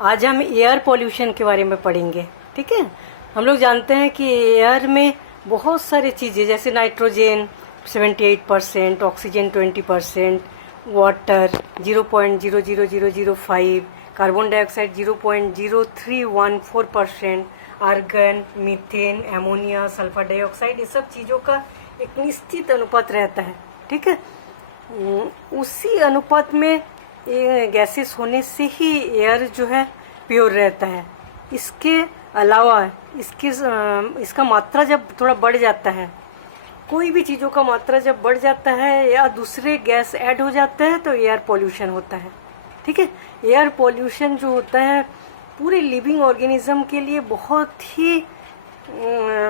आज हम air pollution के बारे में पढ़ेंगे। ठीक है, हम लोग जानते हैं कि एयर में बहुत सारी चीज़ें जैसे nitrogen 78%, oxygen 20%, water 0.00005, carbon dioxide 0.0314%, argon, methane, ammonia, sulphur dioxide, ये सब चीज़ों का एक निश्चित अनुपात रहता है। ठीक है, उसी अनुपात में गैसेस होने से ही एयर जो है प्योर रहता है। इसके अलावा इसका मात्रा जब थोड़ा बढ़ जाता है, कोई भी चीज़ों का मात्रा जब बढ़ जाता है या दूसरे गैस ऐड हो जाते हैं तो एयर पॉल्यूशन होता है। ठीक है, एयर पॉल्यूशन जो होता है पूरे लिविंग ऑर्गेनिज्म के लिए बहुत ही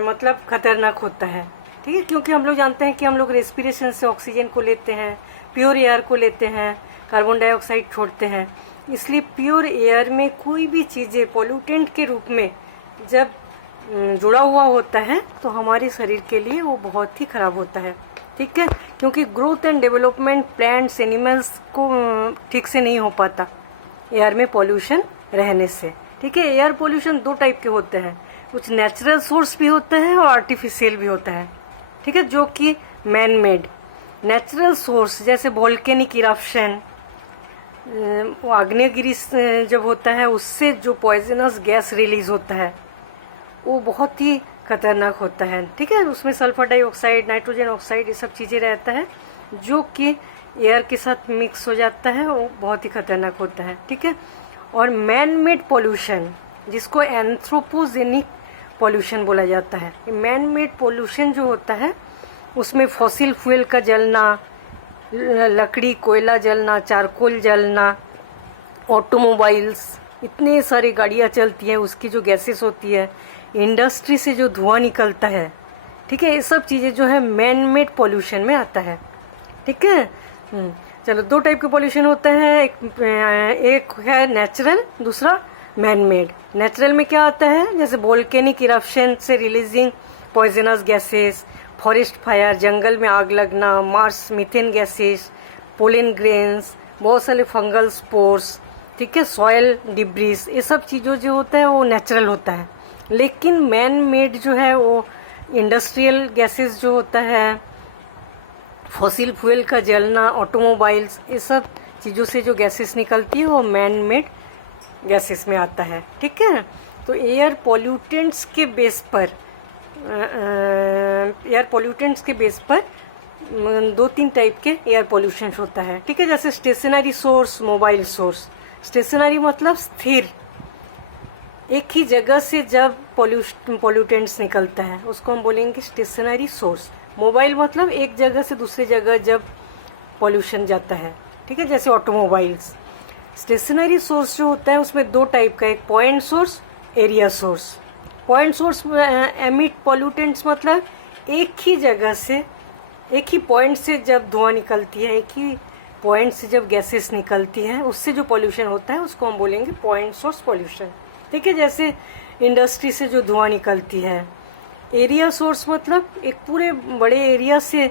मतलब खतरनाक होता है। ठीक है, क्योंकि हम लोग जानते हैं कि हम लोग रेस्पिरेशन से ऑक्सीजन को लेते हैं, प्योर एयर को लेते हैं, कार्बन डाइऑक्साइड छोड़ते हैं। इसलिए प्योर एयर में कोई भी चीज़ें पॉल्यूटेंट के रूप में जब जुड़ा हुआ होता है तो हमारे शरीर के लिए वो बहुत ही ख़राब होता है। ठीक है, क्योंकि growth and development plants animals को ठीक से नहीं हो पाता एयर में पॉल्यूशन रहने से। ठीक है, एयर पॉल्यूशन दो टाइप के होते हैं, कुछ नेचुरल सोर्स भी होते हैं और आर्टिफिशियल भी होता है। ठीक है, जो कि मैन मेड। नेचुरल सोर्स जैसे वोल्केनिक इरप्शन, वो आग्नेयगिरी जब होता है उससे जो पॉइजनस गैस रिलीज होता है वो बहुत ही खतरनाक होता है। ठीक है, उसमें सल्फर डाइऑक्साइड, नाइट्रोजन ऑक्साइड, ये सब चीज़ें रहता है जो कि एयर के साथ मिक्स हो जाता है, वो बहुत ही खतरनाक होता है। ठीक है, और मैन मेड पॉल्यूशन जिसको एंथ्रोपोजेनिक पॉल्यूशन बोला जाता है। मैन मेड पॉल्यूशन जो होता है उसमें फॉसिल फ्यूल का जलना, लकड़ी कोयला जलना, चारकोल जलना, ऑटोमोबाइल्स, इतने सारी गाड़ियाँ चलती हैं, उसकी जो गैसेस होती है, इंडस्ट्री से जो धुआं निकलता है। ठीक है, ये सब चीज़ें जो है मैन मेड पॉल्यूशन में आता है। ठीक है, चलो दो टाइप के पॉल्यूशन होते हैं, एक है नेचुरल, दूसरा मैन मेड। नेचुरल में क्या आता है, जैसे वोल्केनिक इरप्शन से releasing poisonous gases, forest fire, जंगल में आग लगना, marsh methane gases, pollen grains, बहुत सारे फंगल स्पोर्स। ठीक है, सॉयल डिब्रीज, ये सब चीज़ों जो होता है वो नेचुरल होता है। लेकिन मैन मेड जो है वो इंडस्ट्रियल गैसेस जो होता है, फॉसिल फ्यूल का जलना, ऑटोमोबाइल्स, ये सब चीज़ों से जो गैसेस निकलती है वो मैन मेड गैसेस में आता है। ठीक है, तो एयर पॉल्यूटेंट्स के बेस पर दो तीन टाइप के एयर पॉल्यूशन होता है। ठीक है, जैसे stationary source, mobile source. Stationary मतलब स्थिर, एक ही जगह से जब पॉल्यूटेंट्स निकलता है उसको हम बोलेंगे स्टेशनरी सोर्स। मोबाइल मतलब एक जगह से दूसरी जगह जब पॉल्यूशन जाता है। ठीक है, जैसे ऑटोमोबाइल्स। स्टेशनरी सोर्स जो होता है उसमें दो टाइप का, एक point source, area source. Point source emit pollutants मतलब एक ही जगह से, एक ही पॉइंट से जब धुआं निकलती है, एक ही पॉइंट से जब गैसेस निकलती हैं, उससे जो पॉल्यूशन होता है उसको हम बोलेंगे पॉइंट सोर्स पॉल्यूशन। ठीक है, जैसे इंडस्ट्री से जो धुआं निकलती है। एरिया सोर्स मतलब एक पूरे बड़े एरिया से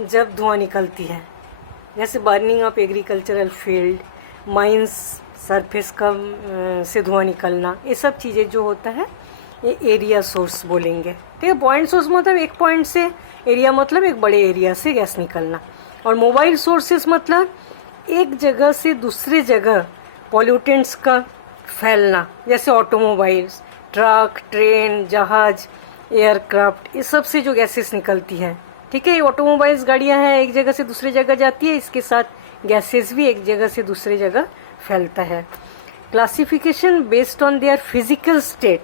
जब धुआं निकलती है, जैसे burning of agricultural field, mines, surface का से धुआं निकलना, ये सब चीज़ें जो होता है ये एरिया सोर्स बोलेंगे। ठीक है, पॉइंट सोर्स मतलब एक पॉइंट से, एरिया मतलब एक बड़े एरिया से गैस निकलना। और मोबाइल सोर्सेस मतलब एक जगह से दूसरे जगह पॉल्यूटेंट्स का फैलना, जैसे ऑटोमोबाइल्स, ट्रक, ट्रेन, जहाज, एयरक्राफ्ट, इस सब से जो गैसेस निकलती हैं। ठीक है, ये ऑटोमोबाइल्स गाड़ियां हैं, एक जगह से दूसरी जगह जाती है, इसके साथ गैसेस भी एक जगह से दूसरी जगह फैलता है। Classification based on their physical state.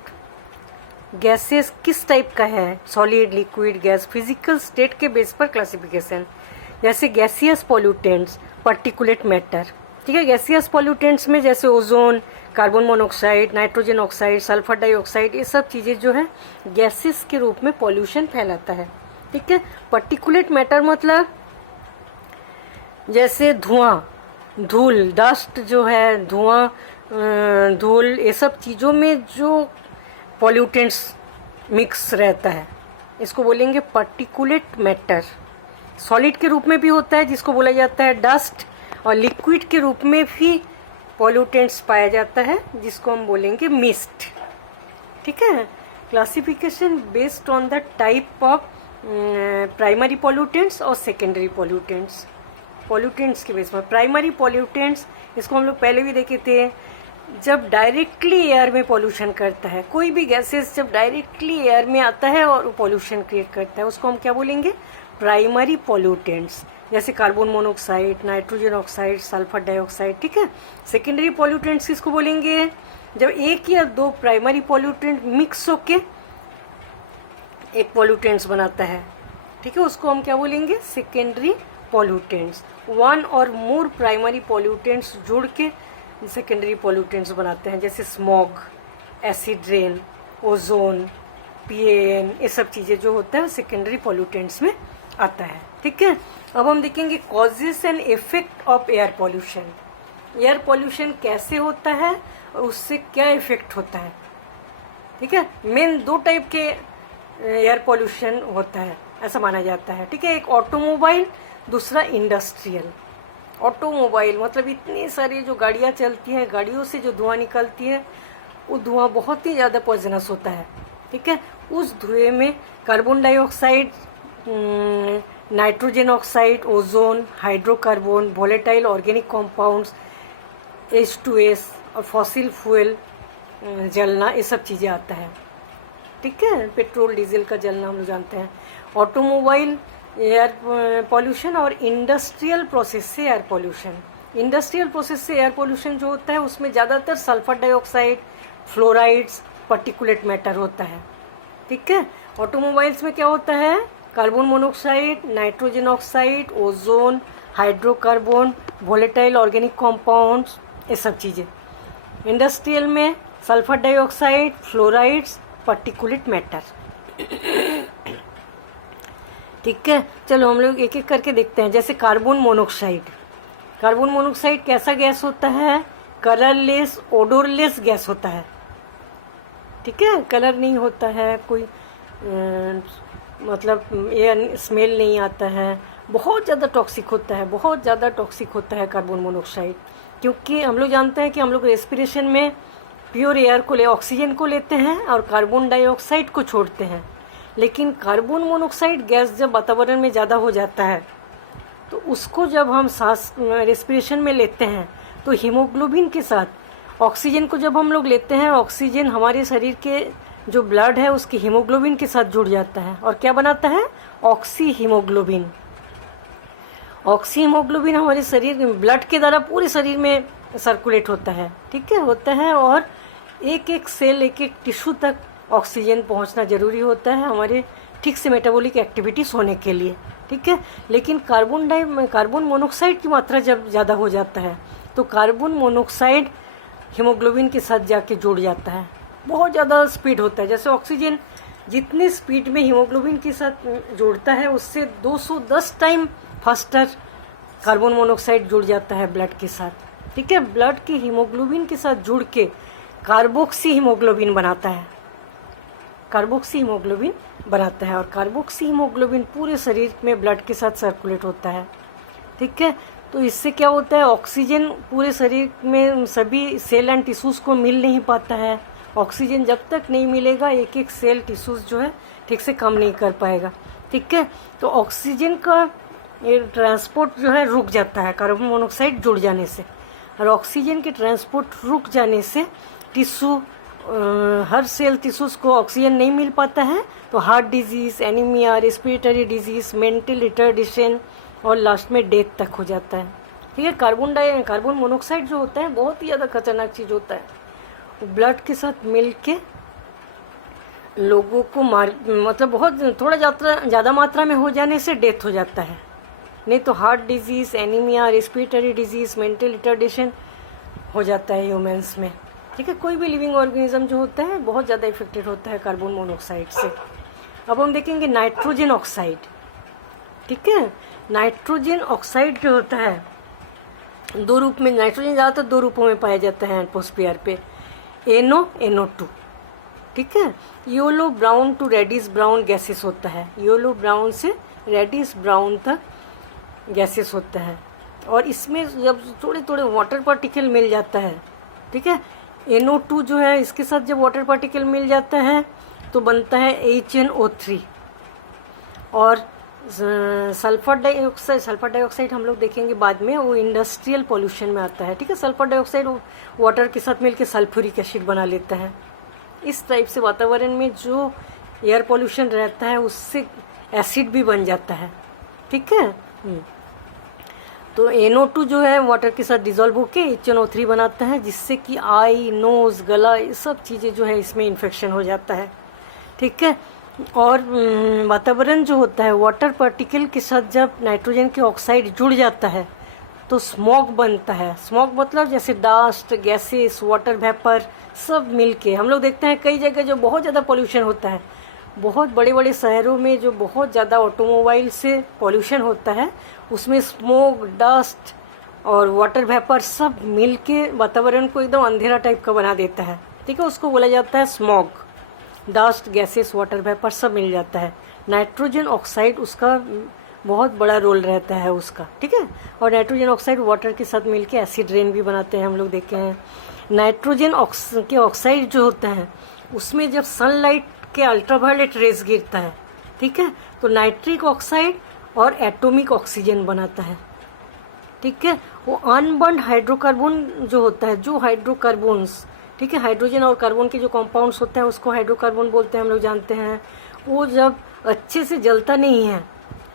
Gases किस टाइप का है, solid, liquid, gas, physical state के बेस पर क्लासिफिकेशन। जैसे गैसियस पॉल्यूटेंट्स, पार्टिकुलेट मैटर। ठीक है, गैसियस पॉल्यूटेंट्स में जैसे ozone, carbon monoxide, nitrogen oxide, sulphur dioxide, ये सब चीज़ें जो है गैसेस के रूप में पॉल्यूशन फैलाता है। ठीक है, पार्टिकुलेट मैटर मतलब जैसे धुआं, धूल, डस्ट जो है, धुआं, धूल, ये सब चीज़ों में जो पॉल्यूटेंट्स मिक्स रहता है इसको बोलेंगे पार्टिकुलेट मैटर। सॉलिड के रूप में भी होता है जिसको बोला जाता है डस्ट, और लिक्विड के रूप में भी पॉल्यूटेंट्स पाया जाता है जिसको हम बोलेंगे मिस्ट, ठीक है। Classification based on the type of primary pollutants और सेकेंडरी पॉल्यूटेंट्स। पॉल्यूटेंट्स के बेस पर प्राइमरी पॉल्यूटेंट्स, इसको हम लोग पहले भी देखे थे, जब डायरेक्टली एयर में पॉल्यूशन करता है, कोई भी गैसेस जब डायरेक्टली एयर में आता है और पॉल्यूशन क्रिएट करता है, उसको हम क्या बोलेंगे, प्राइमरी पॉल्यूटेंट्स, जैसे carbon monoxide, nitrogen oxide, sulphur dioxide, ठीक है। सेकेंडरी पॉल्यूटेंट्स किसको बोलेंगे, जब एक या दो प्राइमरी पॉल्यूटेंट मिक्स होके एक पॉल्यूटेंट्स बनाता है, ठीक है, उसको हम क्या बोलेंगे, सेकेंडरी पॉल्यूटेंट्स। वन और मोर प्राइमरी पॉल्यूटेंट्स जुड़ के सेकेंडरी पॉल्यूटेंट्स बनाते हैं, जैसे स्मॉग, एसिड रेन, ओजोन, पीएएन, ये सब चीज़ें जो होता है सेकेंडरी पॉल्यूटेंट्स में आता है, ठीक है। अब हम देखेंगे causes and effect of air pollution. Air pollution कैसे होता है और उससे क्या इफेक्ट होता है, ठीक है। मेन दो टाइप के एयर पॉल्यूशन होता है ऐसा माना जाता है, ठीक है। एक ऑटोमोबाइल, दूसरा इंडस्ट्रियल। ऑटोमोबाइल मतलब इतनी सारी जो गाड़ियाँ चलती हैं, गाड़ियों से जो धुआं निकलती है वो धुआं बहुत ही ज़्यादा पॉइजनस होता है, ठीक है। उस धुएं में carbon dioxide, nitrogen oxide, ozone, hydrocarbon, volatile organic compounds, H2S और फॉसिल फ्यूल जलना, ये सब चीज़ें आता है, ठीक है। पेट्रोल डीजल का जलना हम लोग जानते हैं। ऑटोमोबाइल एयर पॉल्यूशन और इंडस्ट्रियल प्रोसेस से एयर पॉल्यूशन। इंडस्ट्रियल प्रोसेस से एयर पॉल्यूशन जो होता है उसमें ज़्यादातर sulphur dioxide, fluorides, particulate matter होता है, ठीक है। ऑटोमोबाइल्स में क्या होता है, carbon monoxide, nitrogen oxide, ozone, hydrocarbon, volatile organic compounds, ये सब चीज़ें। इंडस्ट्रियल में sulphur dioxide, fluorides, particulate matter, ठीक है। चलो हम लोग एक एक करके देखते हैं। जैसे कार्बन मोनोऑक्साइड। कार्बन मोनोऑक्साइड कैसा गैस होता है, कलरलेस, ओडोरलेस गैस होता है, ठीक है। कलर नहीं होता है, कोई मतलब ये स्मेल नहीं आता है, बहुत ज़्यादा टॉक्सिक होता है, बहुत ज़्यादा टॉक्सिक होता है कार्बन मोनोऑक्साइड। क्योंकि हम लोग जानते हैं कि हम लोग रेस्पिरेशन में प्योर एयर को ऑक्सीजन को लेते हैं और कार्बन डाइऑक्साइड को छोड़ते हैं, लेकिन कार्बन मोनोऑक्साइड गैस जब वातावरण में ज़्यादा हो जाता है तो उसको जब हम सांस रेस्पिरेशन में लेते हैं तो हीमोग्लोबिन के साथ ऑक्सीजन को जब हम लोग लेते हैं, ऑक्सीजन हमारे शरीर के जो ब्लड है उसकी हीमोग्लोबिन के साथ जुड़ जाता है और क्या बनाता है, ऑक्सी हीमोग्लोबिन। ऑक्सी हीमोग्लोबिन हमारे शरीर ब्लड के द्वारा पूरे शरीर में सर्कुलेट होता है, ठीक है, होता है। और एक एक सेल, एक एक टिश्यू तक ऑक्सीजन पहुंचना जरूरी होता है हमारे ठीक से मेटाबॉलिक एक्टिविटीज़ होने के लिए, ठीक है। लेकिन कार्बन मोनोऑक्साइड की मात्रा जब ज़्यादा हो जाता है तो कार्बन मोनोऑक्साइड हीमोग्लोबिन के साथ जाके जुड़ जाता है, बहुत ज़्यादा स्पीड होता है। जैसे ऑक्सीजन जितनी स्पीड में हीमोग्लोबिन के साथ जुड़ता है उससे 210 टाइम फास्टर कार्बन मोनोऑक्साइड जुड़ जाता है ब्लड के साथ, ठीक है। ब्लड के हीमोग्लोबिन के साथ जुड़ के कार्बोक्सी हीमोग्लोबिन बनाता है, कार्बोक्सी हीमोग्लोबिन बनाता है और कार्बोक्सी हीमोग्लोबिन पूरे शरीर में ब्लड के साथ सर्कुलेट होता है, ठीक है। तो इससे क्या होता है, ऑक्सीजन पूरे शरीर में सभी सेल एंड टिश्यूज़ को मिल नहीं पाता है। ऑक्सीजन जब तक नहीं मिलेगा एक एक सेल टिश्यूज़ जो है ठीक से काम नहीं कर पाएगा, ठीक है। तो ऑक्सीजन का ये ट्रांसपोर्ट जो है रुक जाता है कार्बन मोनोऑक्साइड जुड़ जाने से, और ऑक्सीजन के ट्रांसपोर्ट रुक जाने से टिश्यू, हर सेल टिश्यूज़ को ऑक्सीजन नहीं मिल पाता है तो heart disease, anaemia, respiratory disease, mental retardation और लास्ट में डेथ तक हो जाता है, ठीक है। कार्बन मोनोऑक्साइड जो होता है बहुत ही ज़्यादा खतरनाक चीज़ होता है, ब्लड के साथ मिल के लोगों को मतलब बहुत थोड़ा ज़्यादा मात्रा में हो जाने से डेथ हो जाता है, नहीं तो heart disease, anaemia, respiratory disease, mental retardation हो जाता है ह्यूमंस में, ठीक है। कोई भी लिविंग ऑर्गेनिज्म जो होता है बहुत ज़्यादा इफेक्टेड होता है कार्बन मोनोऑक्साइड से। अब हम देखेंगे नाइट्रोजन ऑक्साइड, ठीक है। नाइट्रोजन ऑक्साइड जो होता है दो रूप में, नाइट्रोजन ज़्यादातर दो रूपों में पाया जाता है एटमॉस्फेयर पे, NO2, ठीक है। Yellow brown to reddish brown gases होता है, येलो ब्राउन से रेडिश ब्राउन तक गैसेस होता है। और इसमें जब थोड़े थोड़े वाटर पार्टिकल मिल जाता है, ठीक है, NO2 जो है इसके साथ जब वाटर पार्टिकल मिल जाता है तो बनता है HNO3। और सल्फर डाइऑक्साइड हम लोग देखेंगे बाद में, वो इंडस्ट्रियल पोल्यूशन में आता है, ठीक है। सल्फर डाइऑक्साइड वाटर के साथ मिलकर सल्फ्यूरिक एसिड बना लेता है। इस टाइप से वातावरण में जो एयर पोल्यूशन रहता है उससे एसिड भी बन जाता है, ठीक है। तो NO2 जो है वाटर के साथ डिजोल्व होके HNO3 बनाता है, जिससे कि आई, नोज, गला, ये सब चीज़ें जो है इसमें इन्फेक्शन हो जाता है, ठीक है। और वातावरण जो होता है वाटर पार्टिकल के साथ जब नाइट्रोजन के ऑक्साइड जुड़ जाता है तो स्मॉग बनता है। स्मॉग मतलब जैसे डस्ट, गैसेस, वाटर वेपर सब मिलके, हम लोग देखते हैं कई जगह जो बहुत ज़्यादा पोल्यूशन होता है, बहुत बड़े बड़े शहरों में जो बहुत ज़्यादा ऑटोमोबाइल से पोल्यूशन होता है, उसमें स्मोक, डस्ट और वाटर वेपर सब मिलके वातावरण को एकदम अंधेरा टाइप का बना देता है, ठीक है। उसको बोला जाता है smog. Dust, gases, water vapour सब मिल जाता है। नाइट्रोजन ऑक्साइड उसका बहुत बड़ा रोल रहता है उसका, ठीक है। और नाइट्रोजन ऑक्साइड वाटर के साथ मिलके एसिड रेन भी बनाते हैं, हम लोग देखे हैं। नाइट्रोजन के ऑक्साइड जो होता है उसमें जब सनलाइट के अल्ट्रावायलेट रेज गिरता है, ठीक है, तो नाइट्रिक ऑक्साइड और एटॉमिक ऑक्सीजन बनाता है, ठीक है। वो अनबर्न्ड हाइड्रोकार्बन जो होता है, जो हाइड्रोकार्बन्स, ठीक है, हाइड्रोजन और कार्बन के जो कंपाउंड्स होते हैं उसको हाइड्रोकार्बन बोलते हैं, हम लोग जानते हैं। वो जब अच्छे से जलता नहीं है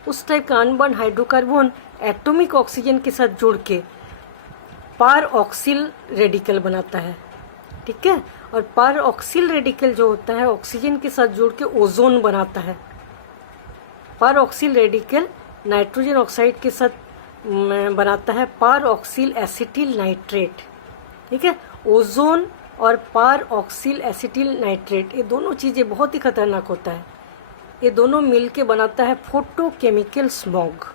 उस टाइप का अनबर्न्ड हाइड्रोकार्बन एटॉमिक ऑक्सीजन के साथ जुड़ के पार ऑक्सिल रेडिकल बनाता है, ठीक है। और पार ऑक्सिल रेडिकल जो होता है ऑक्सीजन के साथ जुड़ के ओजोन बनाता है। पार ऑक्सिल रेडिकल नाइट्रोजन ऑक्साइड के साथ बनाता है पार ऑक्सिल एसिटिल नाइट्रेट, ठीक है। ओजोन और पार ऑक्सिल एसिटिल नाइट्रेट ये दोनों चीज़ें बहुत ही खतरनाक होता है। ये दोनों मिलके बनाता है फोटोकेमिकल स्मॉग,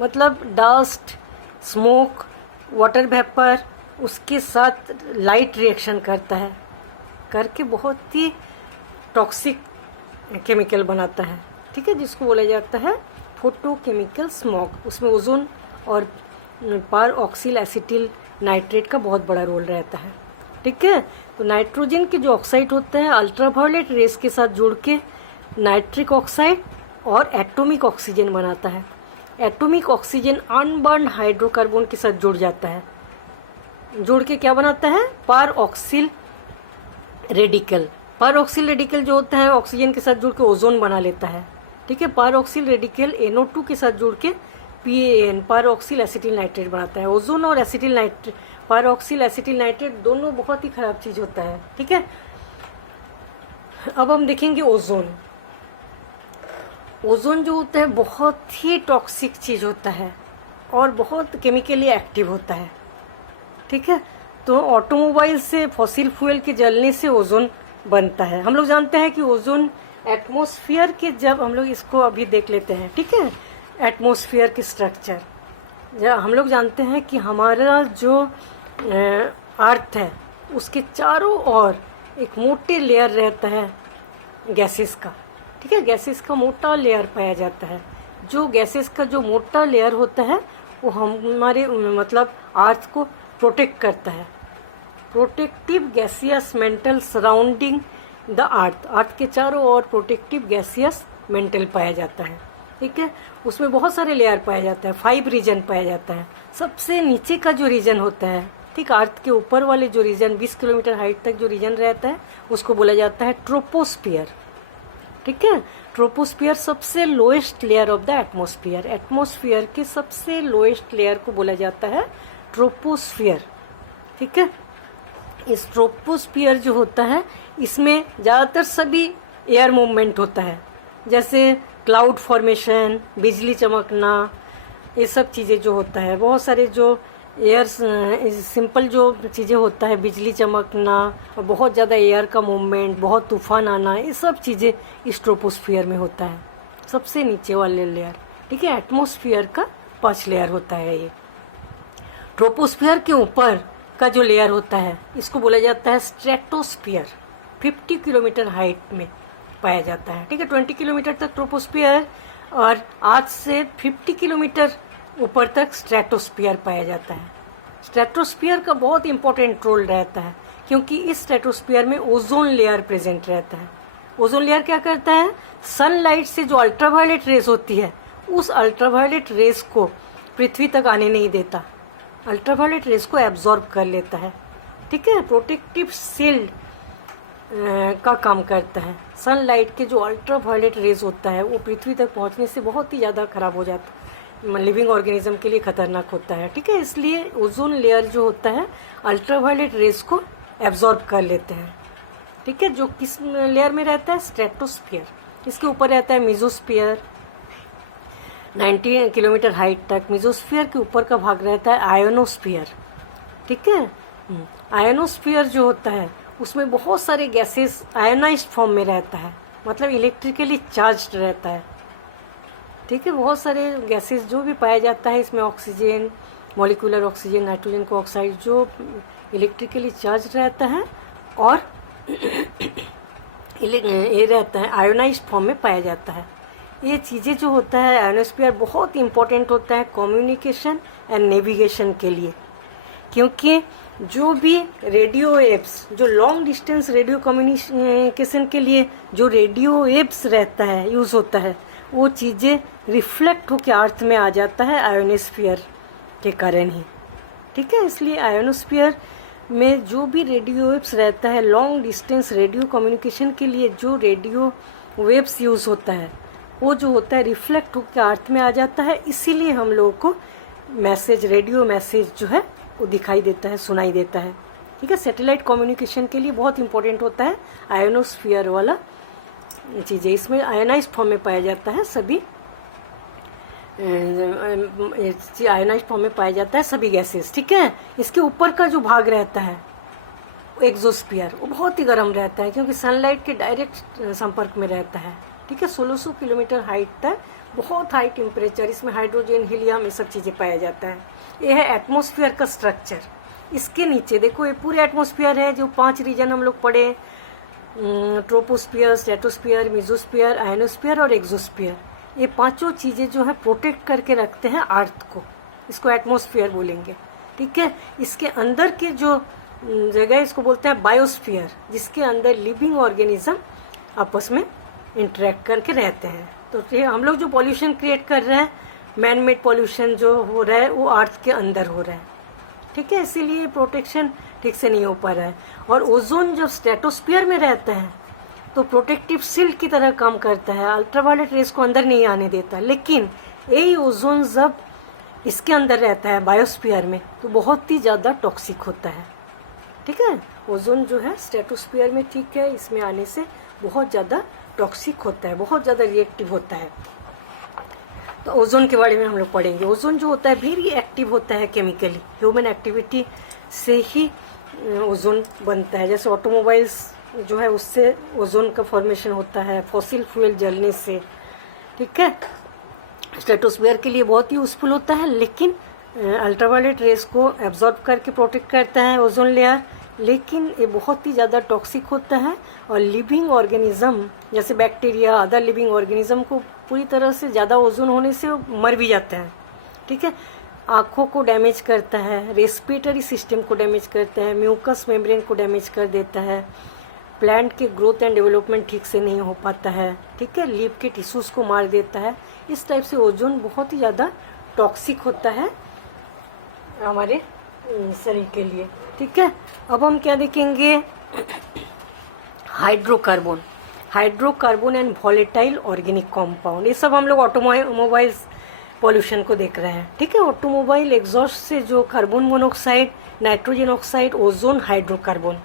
मतलब डस्ट, स्मोक, वाटर वेपर उसके साथ लाइट रिएक्शन करता है, करके बहुत ही टॉक्सिक केमिकल बनाता है, ठीक है, जिसको बोला जाता है फोटोकेमिकल स्मॉग। उसमें ओजोन और पार ऑक्सिल एसिटिल नाइट्रेट का बहुत बड़ा रोल रहता है, ठीक है। तो नाइट्रोजन के जो ऑक्साइड होते हैं अल्ट्रावायलेट रेस के साथ जुड़ के नाइट्रिक ऑक्साइड और एटॉमिक ऑक्सीजन बनाता है। एटॉमिक ऑक्सीजन अनबर्न्ड हाइड्रोकार्बन के साथ जुड़ जाता है, जुड़ के क्या बनाता है, पार ऑक्सिल रेडिकल। पार ऑक्सिल रेडिकल जो होता है ऑक्सीजन के साथ जुड़ के ओजोन बना लेता है, ठीक है। पार ऑक्सिल रेडिकल NO2 के साथ जुड़ के PAN पार ऑक्सिल एसिटिल नाइट्रेट बनाता है। ओजोन और एसिटिल नाइट्रेट, पार ऑक्सिल एसिटिल नाइट्रेट दोनों बहुत ही खराब चीज होता है, ठीक है। अब हम देखेंगे ओजोन। ओजोन जो होता है बहुत ही टॉक्सिक चीज होता है और बहुत केमिकली एक्टिव होता है, ठीक है। तो ऑटोमोबाइल से फॉसिल फ्यूल के जलने से ओजोन बनता है। हम लोग जानते हैं कि ओजोन एटमॉस्फेयर के, जब हम लोग इसको अभी देख लेते हैं, ठीक है, एटमॉस्फेयर की स्ट्रक्चर, जब हम लोग जानते हैं कि हमारा जो अर्थ है उसके चारों ओर एक मोटे लेयर रहता है गैसेस का, ठीक है। गैसेस का मोटा लेयर पाया जाता है। जो गैसेस का जो मोटा लेयर होता है वो हमारे मतलब अर्थ को प्रोटेक्ट करता है। Protective gaseous mantle surrounding the earth, earth के चारों ओर प्रोटेक्टिव गैसियस मेंटल पाया जाता है, ठीक है। उसमें बहुत सारे लेयर पाया जाता है, 5 रीजन पाया जाता है। सबसे नीचे का जो रीजन होता है, ठीक, अर्थ के ऊपर वाले जो रीजन 20 किलोमीटर हाइट तक जो रीजन रहता है उसको बोला जाता है ट्रोपोस्फियर, ठीक है। ट्रोपोस्फियर सबसे lowest layer of the atmosphere, atmosphere के सबसे लोएस्ट लेयर को बोला जाता है ट्रोपोस्फियर, ठीक है। इस ट्रोपोस्फियर जो होता है इसमें ज़्यादातर सभी एयर मूवमेंट होता है, जैसे क्लाउड फॉर्मेशन, बिजली चमकना, ये सब चीज़ें जो होता है, बहुत सारे जो एयर सिंपल जो चीज़ें होता है, बिजली चमकना और बहुत ज़्यादा एयर का मूवमेंट, बहुत तूफान आना, ये सब चीज़ें इस ट्रोपोस्फियर में होता है, सबसे नीचे वाले लेयर, ठीक है। एटमॉस्फेयर का 5 लेयर होता है ये। ट्रोपोस्फियर के ऊपर का जो लेयर होता है इसको बोला जाता है स्ट्रेटोस्फियर, 50 किलोमीटर हाइट में पाया जाता है, ठीक है। 20 किलोमीटर तक ट्रोपोस्फियर और आज से 50 किलोमीटर ऊपर तक स्ट्रेटोस्फीयर पाया जाता है। स्ट्रेटोस्फीयर का बहुत इंपॉर्टेंट रोल रहता है, क्योंकि इस स्ट्रेटोस्फीयर में ओजोन लेयर प्रेजेंट रहता है। ओजोन लेयर क्या करता है, सनलाइट से जो अल्ट्रावायलेट रेज होती है, उस अल्ट्रावायलेट रेज को पृथ्वी तक आने नहीं देता, अल्ट्रावायलेट रेज को एब्जॉर्ब कर लेता है। ठीक है, प्रोटेक्टिव शील्ड का काम करता है। सनलाइट के जो अल्ट्रावायलेट रेज होता है वो पृथ्वी तक पहुंचने से बहुत ही ज़्यादा खराब हो जाता है, लिविंग ऑर्गेनिज्म के लिए खतरनाक होता है। ठीक है, इसलिए ओजोन लेयर जो होता है अल्ट्रावायलेट रेज को एब्जॉर्ब कर लेते हैं। ठीक है, जो किस लेयर में रहता है, स्ट्रेटोस्फीयर। इसके ऊपर रहता है मेसोस्फीयर, 90 किलोमीटर हाइट तक। मेसोस्फीयर के ऊपर का भाग रहता है आयोनोस्फीयर। ठीक है, आयोनोस्फीयर जो होता है उसमें बहुत सारे गैसेस आयोनाइज्ड फॉर्म में रहता है, मतलब इलेक्ट्रिकली चार्ज्ड रहता है। ठीक है, बहुत सारे गैसेस जो भी पाया जाता है इसमें ऑक्सीजन, मॉलिक्यूलर ऑक्सीजन, नाइट्रोजन को ऑक्साइड जो इलेक्ट्रिकली चार्ज रहता है और ये रहता है आयोनाइज्ड फॉर्म में पाया जाता है। ये चीज़ें जो होता है आयोनोस्फीयर बहुत इंपॉर्टेंट होता है कम्युनिकेशन एंड नेविगेशन के लिए, क्योंकि जो भी रेडियो वेव्स, जो लॉन्ग डिस्टेंस रेडियो कम्युनिकेशन के लिए जो रेडियो वेव्स रहता है, यूज़ होता है, वो चीज़ें रिफ्लेक्ट होकर अर्थ में आ जाता है आयोनोस्फीयर के कारण ही। ठीक है, इसलिए आयोनोस्फीयर में जो भी रेडियो वेव्स रहता है, लॉन्ग डिस्टेंस रेडियो कम्युनिकेशन के लिए जो रेडियो वेव्स यूज़ होता है, वो जो होता है रिफ्लेक्ट होकर अर्थ में आ जाता है। इसीलिए हम लोगों को मैसेज, रेडियो मैसेज जो है वो दिखाई देता है, सुनाई देता है। ठीक है, सैटेलाइट कम्युनिकेशन के लिए बहुत इंपॉर्टेंट होता है आयोनोस्फीयर वाला चीज़ें। इसमें आयोनाइज फॉर्म में पाया जाता है सभी, आयोनाइज फॉर्म में पाया जाता है सभी गैसेस। ठीक है, इसके ऊपर का जो भाग रहता है एक्सोस्फीयर, वो बहुत ही गर्म रहता है, क्योंकि सनलाइट के डायरेक्ट संपर्क में रहता है। ठीक है, 1600 किलोमीटर हाइट तक, बहुत हाई टेम्परेचर, इसमें हाइड्रोजन, हीलियम, ये सब चीज़ें पाया जाता है। ये है एटमॉस्फेयर का स्ट्रक्चर। इसके नीचे देखो ये पूरे एटमॉस्फेयर है, जो 5 रीजन हम लोग पढ़े, ट्रोपोस्फियर, स्ट्रेटोस्फियर, मेसोस्फियर, आयोनोस्फियर और एक्सोस्फियर। ये पांचों चीज़ें जो है प्रोटेक्ट करके रखते हैं अर्थ को, इसको एटमॉस्फेयर बोलेंगे। ठीक है, इसके अंदर के जो जगह इसको बोलते हैं बायोस्फीयर, जिसके अंदर लिविंग ऑर्गेनिज्म आपस में इंटरेक्ट करके रहते हैं। तो हम लोग जो पॉल्यूशन क्रिएट कर रहे हैं, मैन मेड पॉल्यूशन जो हो रहा है, वो अर्थ के अंदर हो रहा है। ठीक है, इसीलिए प्रोटेक्शन ठीक से नहीं हो पा रहा है। और ओजोन जब स्ट्रेटोस्फीयर में रहता है तो प्रोटेक्टिव शील्ड की तरह काम करता है, अल्ट्रावायलेट रेस को अंदर नहीं आने देता। लेकिन यही ओजोन जब इसके अंदर रहता है बायोस्फीयर में, तो बहुत ही ज़्यादा टॉक्सिक होता है। ठीक है, ओजोन जो है स्ट्रेटोस्फीयर में ठीक है, इसमें आने से बहुत ज़्यादा टॉक्सिक होता है, बहुत ज़्यादा रिएक्टिव होता है। तो ओजोन के बारे में हम लोग पढ़ेंगे। ओजोन जो होता है वेरी एक्टिव होता है केमिकली, ह्यूमन एक्टिविटी से ही ओजोन बनता है। जैसे ऑटोमोबाइल्स जो है उससे ओजोन का फॉर्मेशन होता है, फॉसिल फ्यूल जलने से। ठीक है, स्ट्रेटोस्फीयर के लिए बहुत ही यूजफुल होता है, लेकिन अल्ट्रावायलेट रेस को एब्जॉर्ब करके प्रोटेक्ट करता है ओजोन लेयर, लेकिन ये बहुत ही ज़्यादा टॉक्सिक होता है। और लिविंग ऑर्गेनिज्म जैसे बैक्टीरिया, अदर लिविंग ऑर्गेनिज्म को पूरी तरह से ज़्यादा ओजोन होने से मर भी जाते हैं। ठीक है, आँखों को डैमेज करता है, रेस्पिरेटरी सिस्टम को डैमेज करता है, म्यूकस मेम्ब्रेन को डैमेज कर देता है, प्लांट के ग्रोथ एंड डेवलपमेंट ठीक से नहीं हो पाता है। ठीक है, लीफ के टिश्यूज़ को मार देता है। इस टाइप से ओजोन बहुत ही ज़्यादा टॉक्सिक होता है हमारे शरीर के लिए। ठीक है, अब हम क्या देखेंगे, hydrocarbon, hydrocarbon and volatile organic compound. ये सब हम लोग ऑटोमोबाइल्स पॉल्यूशन को देख रहे हैं। ठीक है, ऑटोमोबाइल एग्जॉस्ट से जो carbon monoxide, nitrogen oxide, ozone, hydrocarbon.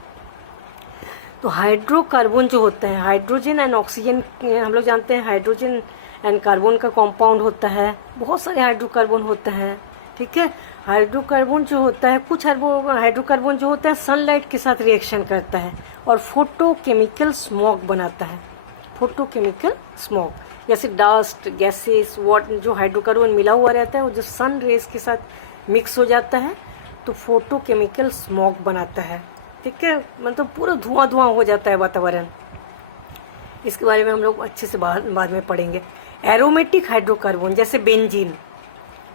तो हाइड्रोकार्बन जो होता है, हाइड्रोजन एंड ऑक्सीजन, हम लोग जानते हैं हाइड्रोजन एंड कार्बन का कंपाउंड होता है, बहुत सारे हाइड्रोकार्बन होता है। ठीक है, हाइड्रोकार्बन जो होता है, कुछ हाइड्रोकार्बन जो होता है सनलाइट के साथ रिएक्शन करता है और फोटोकेमिकल स्मॉग बनाता है। फोटोकेमिकल स्मॉग जैसे डस्ट, गैसेस, जो हाइड्रोकार्बन मिला हुआ रहता है, वो जो सन रेज के साथ मिक्स हो जाता है तो फोटोकेमिकल स्मॉग बनाता है। ठीक है, मतलब पूरा धुआं धुआं हो जाता है वातावरण। इसके बारे में हम लोग अच्छे से बाद में पढ़ेंगे। एरोमेटिक हाइड्रोकार्बन जैसे बेंजीन,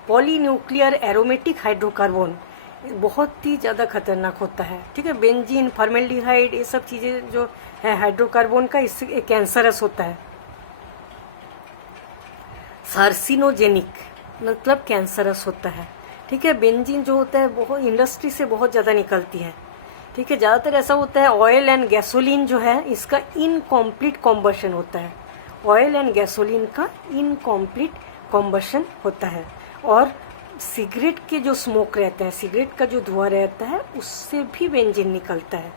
पॉलीन्यूक्लियर एरोमेटिक हाइड्रोकार्बन बहुत ही ज़्यादा खतरनाक होता है, ठीक है। बेंजीन, फॉर्मेल्डिहाइड, ये सब चीज़ें जो है हाइड्रोकार्बन का, इससे कैंसरस होता है। कार्सिनोजेनिक मतलब कैंसरस होता है, ठीक है। बेंजीन जो होता है बहुत इंडस्ट्री से बहुत ज़्यादा निकलती है, ठीक है। ज़्यादातर ऐसा होता है ऑयल एंड गैसोलीन जो है इसका इनकम्प्लीट कॉम्बशन होता है, ऑयल एंड गैसोलीन का इनकम्प्लीट कॉम्बशन होता है। और सिगरेट के जो स्मोक रहते हैं, सिगरेट का जो धुआं रहता है उससे भी बेंजीन निकलता है,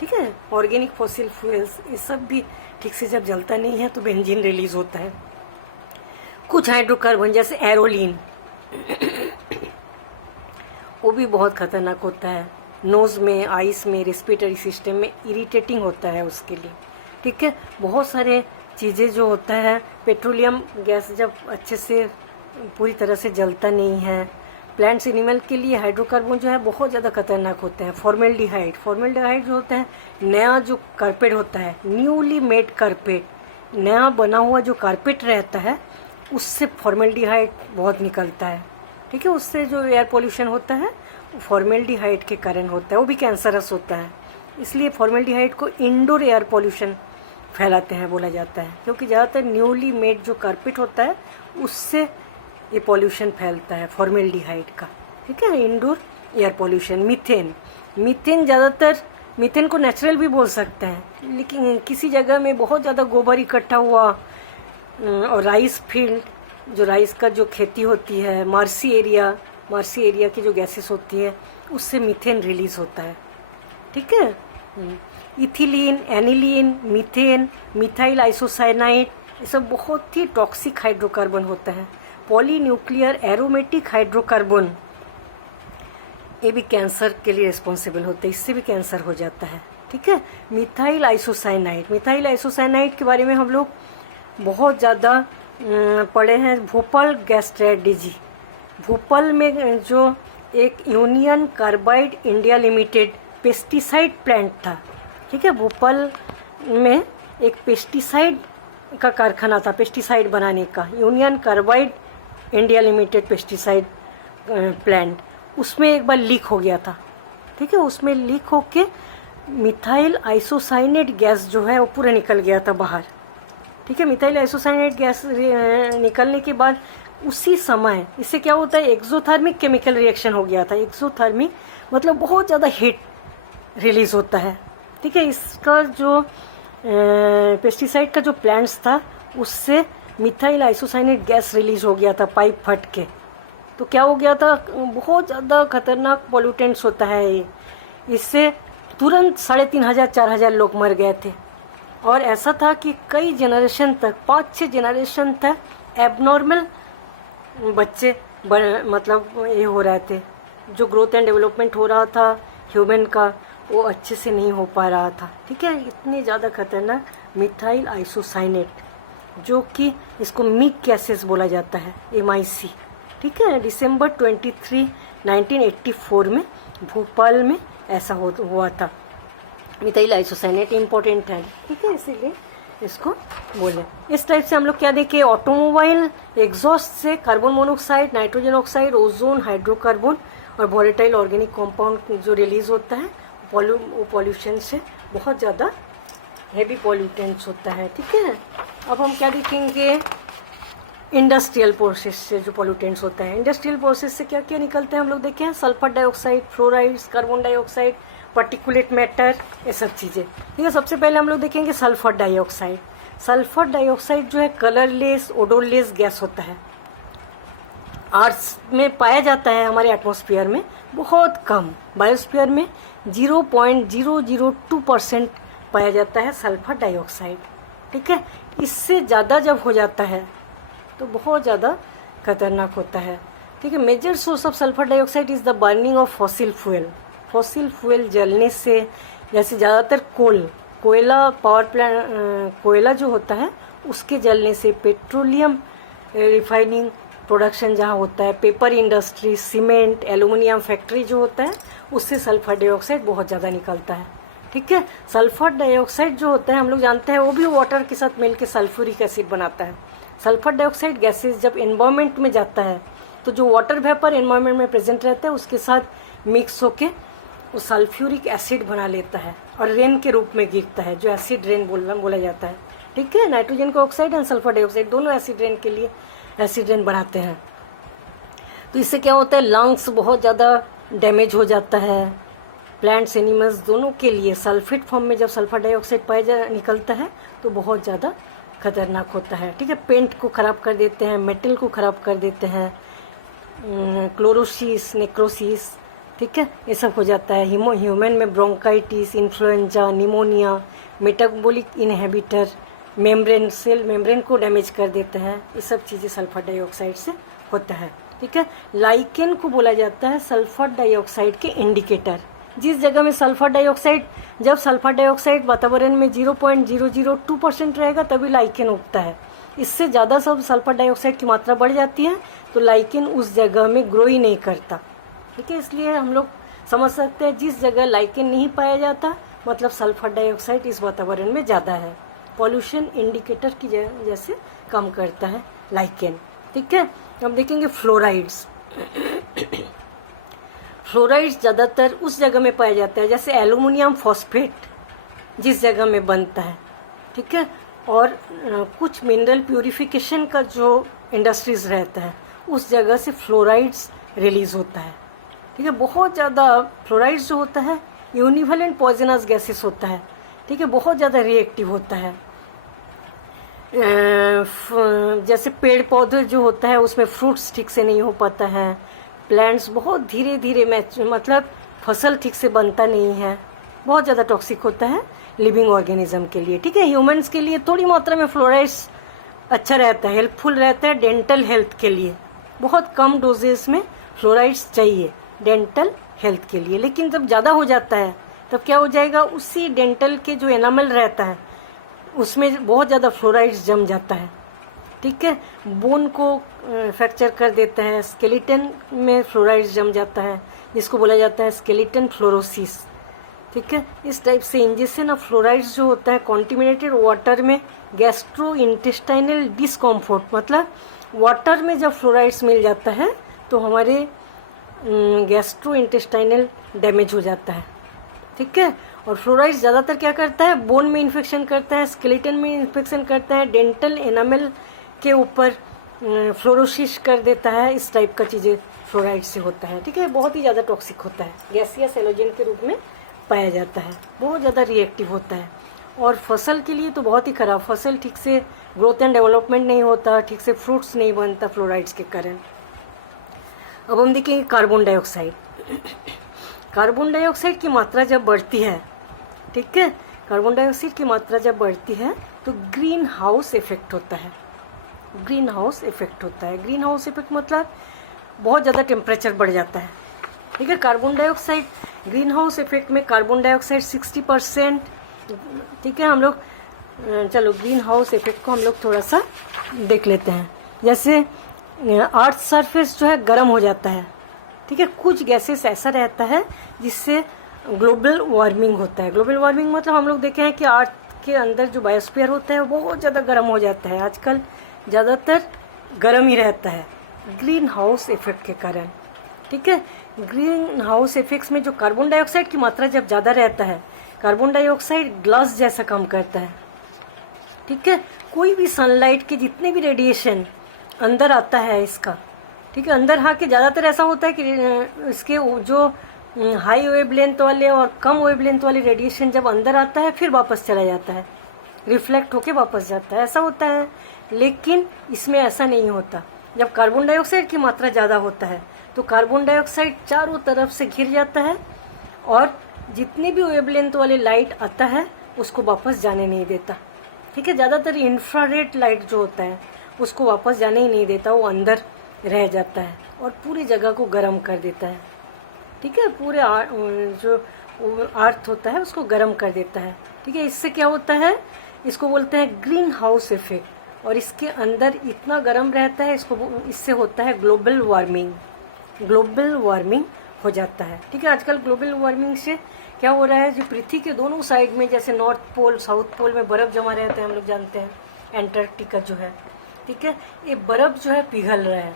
ठीक है। ऑर्गेनिक फॉसिल फ्यूल्स ये सब भी ठीक से जब जलता नहीं है तो बेंजीन रिलीज होता है। कुछ हाइड्रोकार्बन जैसे एरोलीन वो भी बहुत खतरनाक होता है, नोज़ में, आइस में, रेस्पिरेटरी सिस्टम में इरिटेटिंग होता है उसके लिए, ठीक है। बहुत सारे चीज़ें जो होता है, पेट्रोलियम गैस जब अच्छे से पूरी तरह से जलता नहीं है, प्लांट्स एनिमल के लिए हाइड्रोकार्बन जो है बहुत ज़्यादा खतरनाक होते हैं। फॉर्मेल्डिहाइड जो होता है, नया जो कारपेट होता है, न्यूली मेड कारपेट, नया बना हुआ जो कारपेट रहता है उससे फॉर्मेल्डिहाइड बहुत निकलता है, ठीक है। उससे जो एयर पोल्यूशन होता है वो फॉर्मेल्डिहाइड के कारण होता है, वो भी कैंसरस होता है। इसलिए फॉर्मेल्डिहाइड को इंडोर एयर पोल्यूशन फैलाते हैं बोला जाता है, क्योंकि ज़्यादातर न्यूली मेड जो कारपेट होता है उससे ये पॉल्यूशन फैलता है फॉर्मेल्डिहाइड का, ठीक है। Indoor air pollution. मीथेन ज़्यादातर, मीथेन को नेचुरल भी बोल सकते हैं, लेकिन किसी जगह में बहुत ज़्यादा गोबर इकट्ठा हुआ और राइस फील्ड, जो राइस का जो खेती होती है, मार्सी एरिया की जो गैसेस होती है उससे मीथेन रिलीज होता है, ठीक है। Ethylene, aniline, methane, methyl isocyanide, ये सब बहुत ही टॉक्सिक हाइड्रोकार्बन होता है। पॉलीन्यूक्लियर एरोमेटिक हाइड्रोकार्बन ये भी कैंसर के लिए रिस्पॉन्सिबल होते हैं, इससे भी कैंसर हो जाता है, ठीक है। मिथाइल आइसोसाइनाइड के बारे में हम लोग बहुत ज़्यादा पढ़े हैं। भोपाल गैस स्ट्रेटजी, भोपाल में जो एक union carbide India limited pesticide plant था, ठीक है। भोपाल में एक पेस्टिसाइड का कारखाना था, पेस्टिसाइड बनाने का, union carbide India limited pesticide plant, उसमें एक बार लीक हो गया था, ठीक है। उसमें लीक होके मिथाइल आइसोसाइनेट गैस जो है वो पूरा निकल गया था बाहर, ठीक है। मिथाइल आइसोसाइनेट गैस निकलने के बाद उसी समय इससे क्या होता है, एक्सोथर्मिक केमिकल रिएक्शन हो गया था। एक्सोथर्मिक मतलब बहुत ज़्यादा हीट रिलीज होता है, ठीक है। इसका जो पेस्टिसाइड का जो प्लांट्स था उससे मिथाइल आइसोसाइनेट गैस रिलीज हो गया था पाइप फट के, तो क्या हो गया था, बहुत ज़्यादा खतरनाक पॉल्यूटेंट्स होता है ये। इससे तुरंत 3500 4000 लोग मर गए थे। और ऐसा था कि कई जनरेशन तक, 5-6 जनरेशन तक एबनॉर्मल बच्चे मतलब ये हो रहे थे, जो ग्रोथ एंड डेवलपमेंट हो रहा था ह्यूमन का वो अच्छे से नहीं हो पा रहा था, ठीक है। इतने ज़्यादा खतरनाक मिथाइल आइसोसाइनेट, जो कि इसको मिग गैसेस बोला जाता है, MIC, ठीक है। दिसंबर 23, 1984 में भोपाल में ऐसा हुआ था। मिथाइल आइसोसाइनेट इम्पोर्टेंट है, ठीक है, इसीलिए इसको बोले। इस टाइप से हम लोग क्या देखें, ऑटोमोबाइल एग्जॉस्ट से carbon monoxide, nitrogen oxide, ozone, hydrocarbon और वोलेटाइल ऑर्गेनिक कंपाउंड जो रिलीज होता है वो पॉल्यूशन से बहुत ज़्यादा हेवी पॉल्यूटेंट्स होता है, ठीक है। अब हम क्या देखेंगे, इंडस्ट्रियल प्रोसेस से जो पॉल्यूटेंट्स होता है। इंडस्ट्रियल प्रोसेस से क्या क्या निकलते हैं हम लोग देखे हैं, sulphur dioxide, fluorides, carbon dioxide, particulate matter, ये सब चीज़ें, ठीक है। सबसे पहले हम लोग देखेंगे सल्फर डाइऑक्साइड। सल्फर डाइऑक्साइड जो है कलरलेस, ओडोरलेस गैस होता है, अर्थ में पाया जाता है, हमारे एटमॉस्फेयर में बहुत कम, बायोस्फीयर में 0.002% पाया जाता है सल्फर डाइऑक्साइड, ठीक है। इससे ज़्यादा जब हो जाता है तो बहुत ज़्यादा खतरनाक होता है, ठीक है। Major source of sulphur dioxide is the burning of fossil fuel. Fossil fuel जलने से, जैसे ज़्यादातर कोयला पावर प्लांट, कोयला जो होता है उसके जलने से, पेट्रोलियम रिफाइनिंग प्रोडक्शन जहाँ होता है, paper industry, cement, aluminium factory जो होता है, उससे सल्फर डाइऑक्साइड बहुत ज़्यादा निकलता है, ठीक है। सल्फर डाइऑक्साइड जो होता है हम लोग जानते हैं वो भी वाटर के साथ मिलकर सल्फ्यूरिक एसिड बनाता है। सल्फर डाइऑक्साइड गैसेस जब एनवायरनमेंट में जाता है तो जो वाटर वेपर एनवायरनमेंट में प्रेजेंट रहता है उसके साथ मिक्स होके वो सल्फ्यूरिक एसिड बना लेता है और रेन के रूप में गिरता है, जो एसिड रेन बोला जाता है। ठीक है, नाइट्रोजन का ऑक्साइड एंड सल्फर डाइऑक्साइड दोनों एसिड रेन के लिए एसिड रेन बनाते हैं। तो इससे क्या होता है, लंग्स बहुत ज़्यादा डैमेज हो जाता है। प्लांट्स एनिमल्स दोनों के लिए सल्फेट फॉर्म में जब सल्फर डाइऑक्साइड निकलता है तो बहुत ज़्यादा खतरनाक होता है। ठीक है, पेंट को ख़राब कर देते हैं, मेटल को ख़राब कर देते हैं, क्लोरोसिस, नेक्रोसिस, ठीक है, ये सब हो जाता है। ह्यूमन में bronchitis, influenza, pneumonia, metabolic inhibitor, membrane, cell membrane को डैमेज कर देता है। ये सब चीज़ें सल्फर डाइऑक्साइड से होता है। ठीक है, लाइकेन को बोला जाता है सल्फर डाइऑक्साइड के इंडिकेटर। जिस जगह में सल्फर डाइऑक्साइड, जब सल्फर डाइऑक्साइड वातावरण में 0.002% रहेगा तभी लाइकेन उगता है। इससे ज़्यादा सब सल्फर डाइऑक्साइड की मात्रा बढ़ जाती है तो लाइकेन उस जगह में ग्रो ही नहीं करता। ठीक है, इसलिए हम लोग समझ सकते हैं जिस जगह लाइकेन नहीं पाया जाता मतलब सल्फर डाइऑक्साइड इस वातावरण में ज़्यादा है। पॉल्यूशन इंडिकेटर की जैसे काम करता है लाइकेन। ठीक है, अब देखेंगे फ्लोराइड्स। फ्लोराइड्स ज़्यादातर उस जगह में पाया जाता है जैसे एल्युमिनियम फॉस्फेट जिस जगह में बनता है। ठीक है, और कुछ मिनरल प्यूरिफिकेशन का जो इंडस्ट्रीज रहता है उस जगह से फ्लोराइड्स रिलीज होता है। ठीक है, बहुत ज़्यादा फ्लोराइड्स जो होता है यूनिवेलेंट पॉइजनस गैसेस होता है। ठीक है, बहुत ज़्यादा रिएक्टिव होता है। जैसे पेड़ पौधे जो होता है उसमें फ्रूट्स ठीक से नहीं हो पाता है, प्लांट्स बहुत धीरे धीरे मतलब फसल ठीक से बनता नहीं है, बहुत ज़्यादा टॉक्सिक होता है लिविंग ऑर्गेनिज्म के लिए। ठीक है, ह्यूमंस के लिए थोड़ी मात्रा में फ्लोराइड्स अच्छा रहता है, हेल्पफुल रहता है डेंटल हेल्थ के लिए। बहुत कम डोजेस में फ्लोराइड्स चाहिए डेंटल हेल्थ के लिए, लेकिन जब ज़्यादा हो जाता है तब क्या हो जाएगा, उसी डेंटल के जो एनामल रहता है उसमें बहुत ज़्यादा फ्लोराइड्स जम जाता है। ठीक है, बोन को फ्रैक्चर कर देता है, स्केलेटन में फ्लोराइड्स जम जाता है जिसको बोला जाता है स्केलेटन फ्लोरोसिस। ठीक है, इस टाइप से इंजेक्शन ऑफ फ्लोराइड्स जो होता है कॉन्टिमिनेटेड वाटर में गैस्ट्रो इंटेस्टाइनल डिस्कम्फर्ट, मतलब वाटर में जब फ्लोराइड्स मिल जाता है तो हमारे गैस्ट्रो इंटेस्टाइनल डैमेज हो जाता है। ठीक है, और फ्लोराइड्स ज़्यादातर क्या करता है, बोन में इन्फेक्शन करता है, स्केलेटन में इन्फेक्शन करता है, डेंटल एनामल के ऊपर फ्लोरोसिस कर देता है। इस टाइप का चीज़ें फ्लोराइड से होता है। ठीक है, बहुत ही ज़्यादा टॉक्सिक होता है, गैसियस एलोजन के रूप में पाया जाता है, बहुत ज़्यादा रिएक्टिव होता है और फसल के लिए तो बहुत ही खराब। फसल ठीक से ग्रोथ एंड डेवलपमेंट नहीं होता, ठीक से फ्रूट्स नहीं बनता फ्लोराइड्स के कारण। अब हम देखेंगे कार्बन डाइऑक्साइड। कार्बन डाइऑक्साइड की मात्रा जब बढ़ती है, ठीक है, कार्बन डाइऑक्साइड की मात्रा जब बढ़ती है तो ग्रीन हाउस इफेक्ट होता है। ग्रीन हाउस इफेक्ट होता है, ग्रीन हाउस इफेक्ट मतलब बहुत ज़्यादा टेम्परेचर बढ़ जाता है। ठीक है, carbon dioxide, green house effect में कार्बन डाइऑक्साइड 60%। ठीक है, हम लोग चलो ग्रीन हाउस इफेक्ट को हम लोग थोड़ा सा देख लेते हैं। जैसे अर्थ सरफेस जो है गर्म हो जाता है। ठीक है, कुछ गैसेस ऐसा रहता है जिससे ग्लोबल वार्मिंग होता है। ग्लोबल वार्मिंग मतलब हम लोग देखे हैं कि अर्थ के अंदर जो बायोस्फीयर होता है वो बहुत ज़्यादा गर्म हो जाता है, आजकल ज़्यादातर गर्म ही रहता है ग्रीन हाउस इफेक्ट के कारण। ठीक है, ग्रीन हाउस इफेक्ट्स में जो कार्बन डाइऑक्साइड की मात्रा जब ज़्यादा रहता है, कार्बन डाइऑक्साइड ग्लास जैसा काम करता है। ठीक है, कोई भी सनलाइट के जितने भी रेडिएशन अंदर आता है इसका, ठीक है, अंदर आके ज़्यादातर ऐसा होता है कि इसके जो हाई वेवलेंथ वाले और कम वेवलेंथ वाले रेडिएशन जब अंदर आता है फिर वापस चला जाता है, रिफ्लेक्ट होके वापस जाता है, ऐसा होता है। लेकिन इसमें ऐसा नहीं होता। जब कार्बन डाइऑक्साइड की मात्रा ज़्यादा होता है तो कार्बन डाइऑक्साइड चारों तरफ से घिर जाता है और जितनी भी वेवलेंथ वाले लाइट आता है उसको वापस जाने नहीं देता। ठीक है, ज़्यादातर इंफ्रारेड लाइट जो होता है उसको वापस जाने ही नहीं देता, वो अंदर रह जाता है और पूरी जगह को गर्म कर देता है। ठीक है, पूरे जो अर्थ होता है उसको गर्म कर देता है। ठीक है, इससे क्या होता है, इसको बोलते हैं ग्रीन हाउस इफेक्ट और इसके अंदर इतना गर्म रहता है, इससे होता है ग्लोबल वार्मिंग। ग्लोबल वार्मिंग हो जाता है। ठीक है, आजकल ग्लोबल वार्मिंग से क्या हो रहा है, जो पृथ्वी के दोनों साइड में जैसे नॉर्थ पोल साउथ पोल में बर्फ़ जमा रहता है, हम लोग जानते हैं एंटार्क्टिका जो है, ठीक है, ये बर्फ़ जो है पिघल रहा है।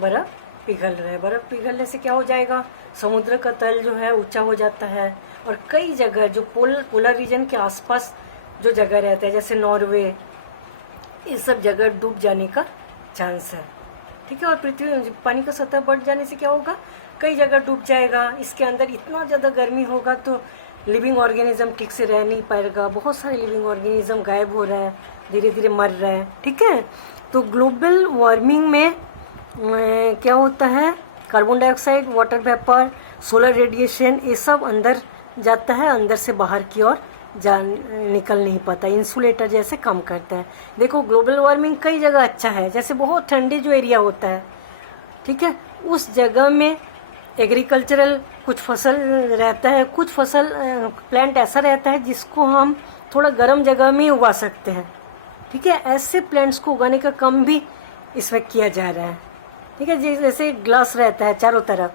बर्फ़ पिघल रहा है। बर्फ़ पिघलने से क्या हो जाएगा, समुद्र का तल जो है ऊंचा हो जाता है, और कई जगह जो पोलर रीजन के आसपास जो जगह रहता है जैसे नॉर्वे, ये सब जगह डूब जाने का चांस है। ठीक है, और पृथ्वी पानी का सतह बढ़ जाने से क्या होगा, कई जगह डूब जाएगा। इसके अंदर इतना ज़्यादा गर्मी होगा तो लिविंग ऑर्गेनिज्म ठीक से रह नहीं पाएगा, बहुत सारे लिविंग ऑर्गेनिज्म गायब हो रहा है, धीरे धीरे मर रहा है। ठीक है, तो ग्लोबल वार्मिंग में क्या होता है, carbon dioxide, water vapour, solar radiation, ये सब अंदर जाता है, अंदर से बाहर की ओर निकल नहीं पाता, इंसुलेटर जैसे काम करता है। देखो ग्लोबल वार्मिंग कई जगह अच्छा है, जैसे बहुत ठंडे जो एरिया होता है, ठीक है, उस जगह में एग्रीकल्चरल कुछ फसल रहता है, कुछ फसल प्लांट ऐसा रहता है जिसको हम थोड़ा गर्म जगह में उगा सकते हैं। ठीक है, ऐसे प्लांट्स को उगाने का काम भी इसमें किया जा रहा है। ठीक है, जैसे ग्लास रहता है चारों तरफ,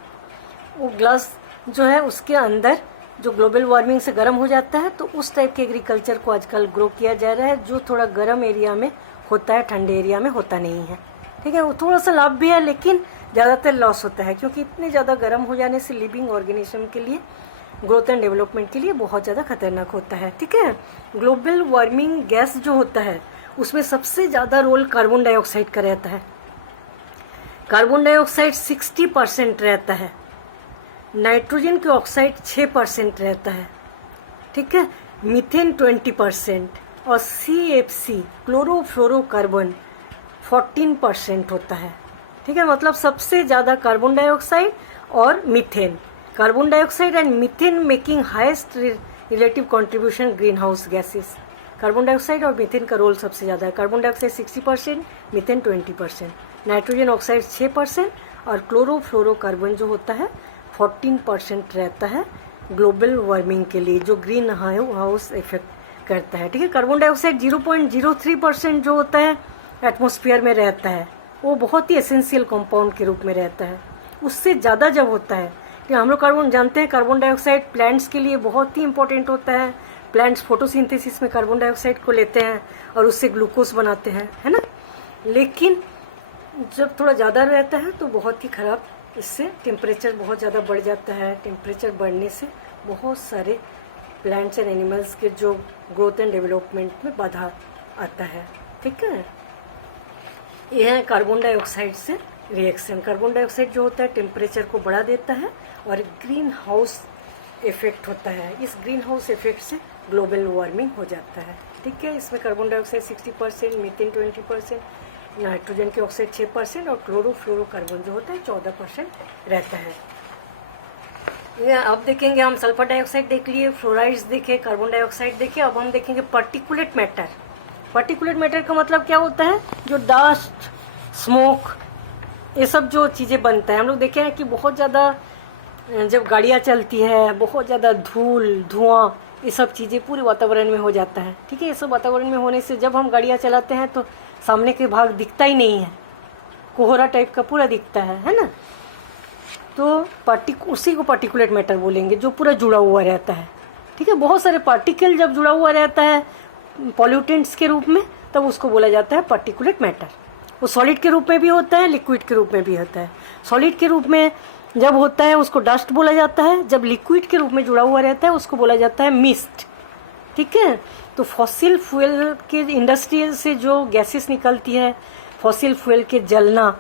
वो ग्लास जो है उसके अंदर जो ग्लोबल वार्मिंग से गर्म हो जाता है, तो उस टाइप के एग्रीकल्चर को आजकल ग्रो किया जा रहा है, जो थोड़ा गर्म एरिया में होता है, ठंडे एरिया में होता नहीं है। ठीक है, वो थोड़ा सा लाभ भी है लेकिन ज़्यादातर लॉस होता है, क्योंकि इतने ज़्यादा गर्म हो जाने से लिविंग ऑर्गेनिज्म के लिए, ग्रोथ एंड डेवलपमेंट के लिए बहुत ज़्यादा खतरनाक होता है। ठीक है, ग्लोबल वार्मिंग गैस जो होता है उसमें सबसे ज़्यादा रोल कार्बन डाइऑक्साइड का रहता है। कार्बन डाइऑक्साइड 60% रहता है, नाइट्रोजन के ऑक्साइड 6% रहता है। ठीक है, मीथेन 20% और CFC क्लोरोफ्लोरोकार्बन 14% होता है। ठीक है, मतलब सबसे ज़्यादा कार्बन डाइऑक्साइड और methane, carbon dioxide and methane making highest relative contribution green house gases. Carbon dioxide और मीथेन का रोल सबसे ज़्यादा है, carbon dioxide 60%, methane 20%, nitrogen oxide 6% और क्लोरोफ्लोरोकार्बन जो होता है 14% रहता है ग्लोबल वार्मिंग के लिए, जो ग्रीन हाउस इफेक्ट करता है। ठीक है, कार्बन डाइऑक्साइड 0.03% जो होता है एटमॉस्फेयर में रहता है, वो बहुत ही एसेंशियल कंपाउंड के रूप में रहता है। उससे ज़्यादा जब होता है, कि हम लोग कार्बन जानते हैं कार्बन डाइऑक्साइड प्लांट्स के लिए बहुत ही इंपॉर्टेंट होता है। प्लांट्स फोटोसिंथेसिस में कार्बन डाइऑक्साइड को लेते हैं और उससे ग्लूकोज बनाते हैं, है ना। लेकिन जब थोड़ा ज़्यादा रहता है तो बहुत ही ख़राब, इससे टेम्परेचर बहुत ज़्यादा बढ़ जाता है। टेम्परेचर बढ़ने से बहुत सारे प्लांट्स एंड एनिमल्स के जो ग्रोथ एंड डेवलपमेंट में बाधा आता है। ठीक है, यह है कार्बन डाइऑक्साइड से रिएक्शन। कार्बन डाइऑक्साइड जो होता है टेम्परेचर को बढ़ा देता है और ग्रीन हाउस इफेक्ट होता है। इस ग्रीन हाउस इफेक्ट से ग्लोबल वार्मिंग हो जाता है। ठीक है, इसमें कार्बन डाइऑक्साइड 60%, मीथेन 20%, नाइट्रोजन के ऑक्साइड 6% और क्लोरोफ्लोरोकार्बन जो होता है 14% रहता है। अब देखेंगे हम सल्फर डाइऑक्साइड देख लिए, फ्लोराइड्स देखे, कार्बन डाइऑक्साइड देखे। अब हम देखेंगे पार्टिकुलेट मैटर। पार्टिकुलेट मैटर का मतलब क्या होता है, जो डस्ट, स्मोक, ये सब जो चीज़ें बनता है। हम लोग देखे हैं कि बहुत ज़्यादा जब गाड़ियाँ चलती है, बहुत ज़्यादा धूल, धुआं, ये सब चीज़ें पूरे वातावरण में हो जाता है। ठीक है, ये सब वातावरण में होने से जब हम गाड़ियाँ चलाते हैं तो सामने के भाग दिखता ही नहीं है, कोहरा टाइप का पूरा दिखता है ना। तो उसी को पार्टिकुलेट मैटर बोलेंगे, जो पूरा जुड़ा हुआ रहता है। ठीक है, बहुत सारे पार्टिकल जब जुड़ा हुआ रहता है पॉल्यूटेंट्स के रूप में, तब उसको बोला जाता है पार्टिकुलेट मैटर। वो सॉलिड के रूप में भी होता है, लिक्विड के रूप में भी होता है। सॉलिड के रूप में जब होता है उसको डस्ट बोला जाता है, जब लिक्विड के रूप में जुड़ा हुआ रहता है उसको बोला जाता है मिस्ट। ठीक है, तो फॉसिल फ्यूल के इंडस्ट्री से जो गैसेस निकलती है, फॉसिल फ्यूल के जलना,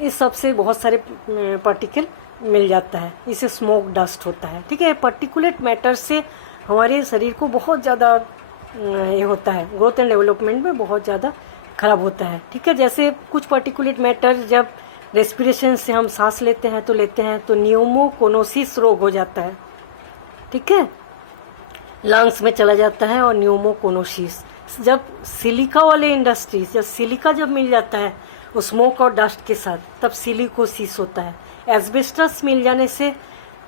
इस सब से बहुत सारे पार्टिकल मिल जाता है, इसे स्मोक डस्ट होता है। ठीक है, पार्टिकुलेट मैटर से हमारे शरीर को बहुत ज़्यादा ये होता है, ग्रोथ एंड डेवलपमेंट में बहुत ज़्यादा खराब होता है। ठीक है, जैसे कुछ पार्टिकुलेट मैटर जब रेस्पिरेशन से हम सांस लेते हैं तो न्यूमोकोनोसिस रोग हो जाता है। ठीक है, लंग्स में चला जाता है और न्यूमोकोनोसिस। जब सिलिका वाले इंडस्ट्रीज, जब सिलिका जब मिल जाता है वो स्मोक और डस्ट के साथ, तब सिलिकोसिस होता है। एस्बेस्टस मिल जाने से,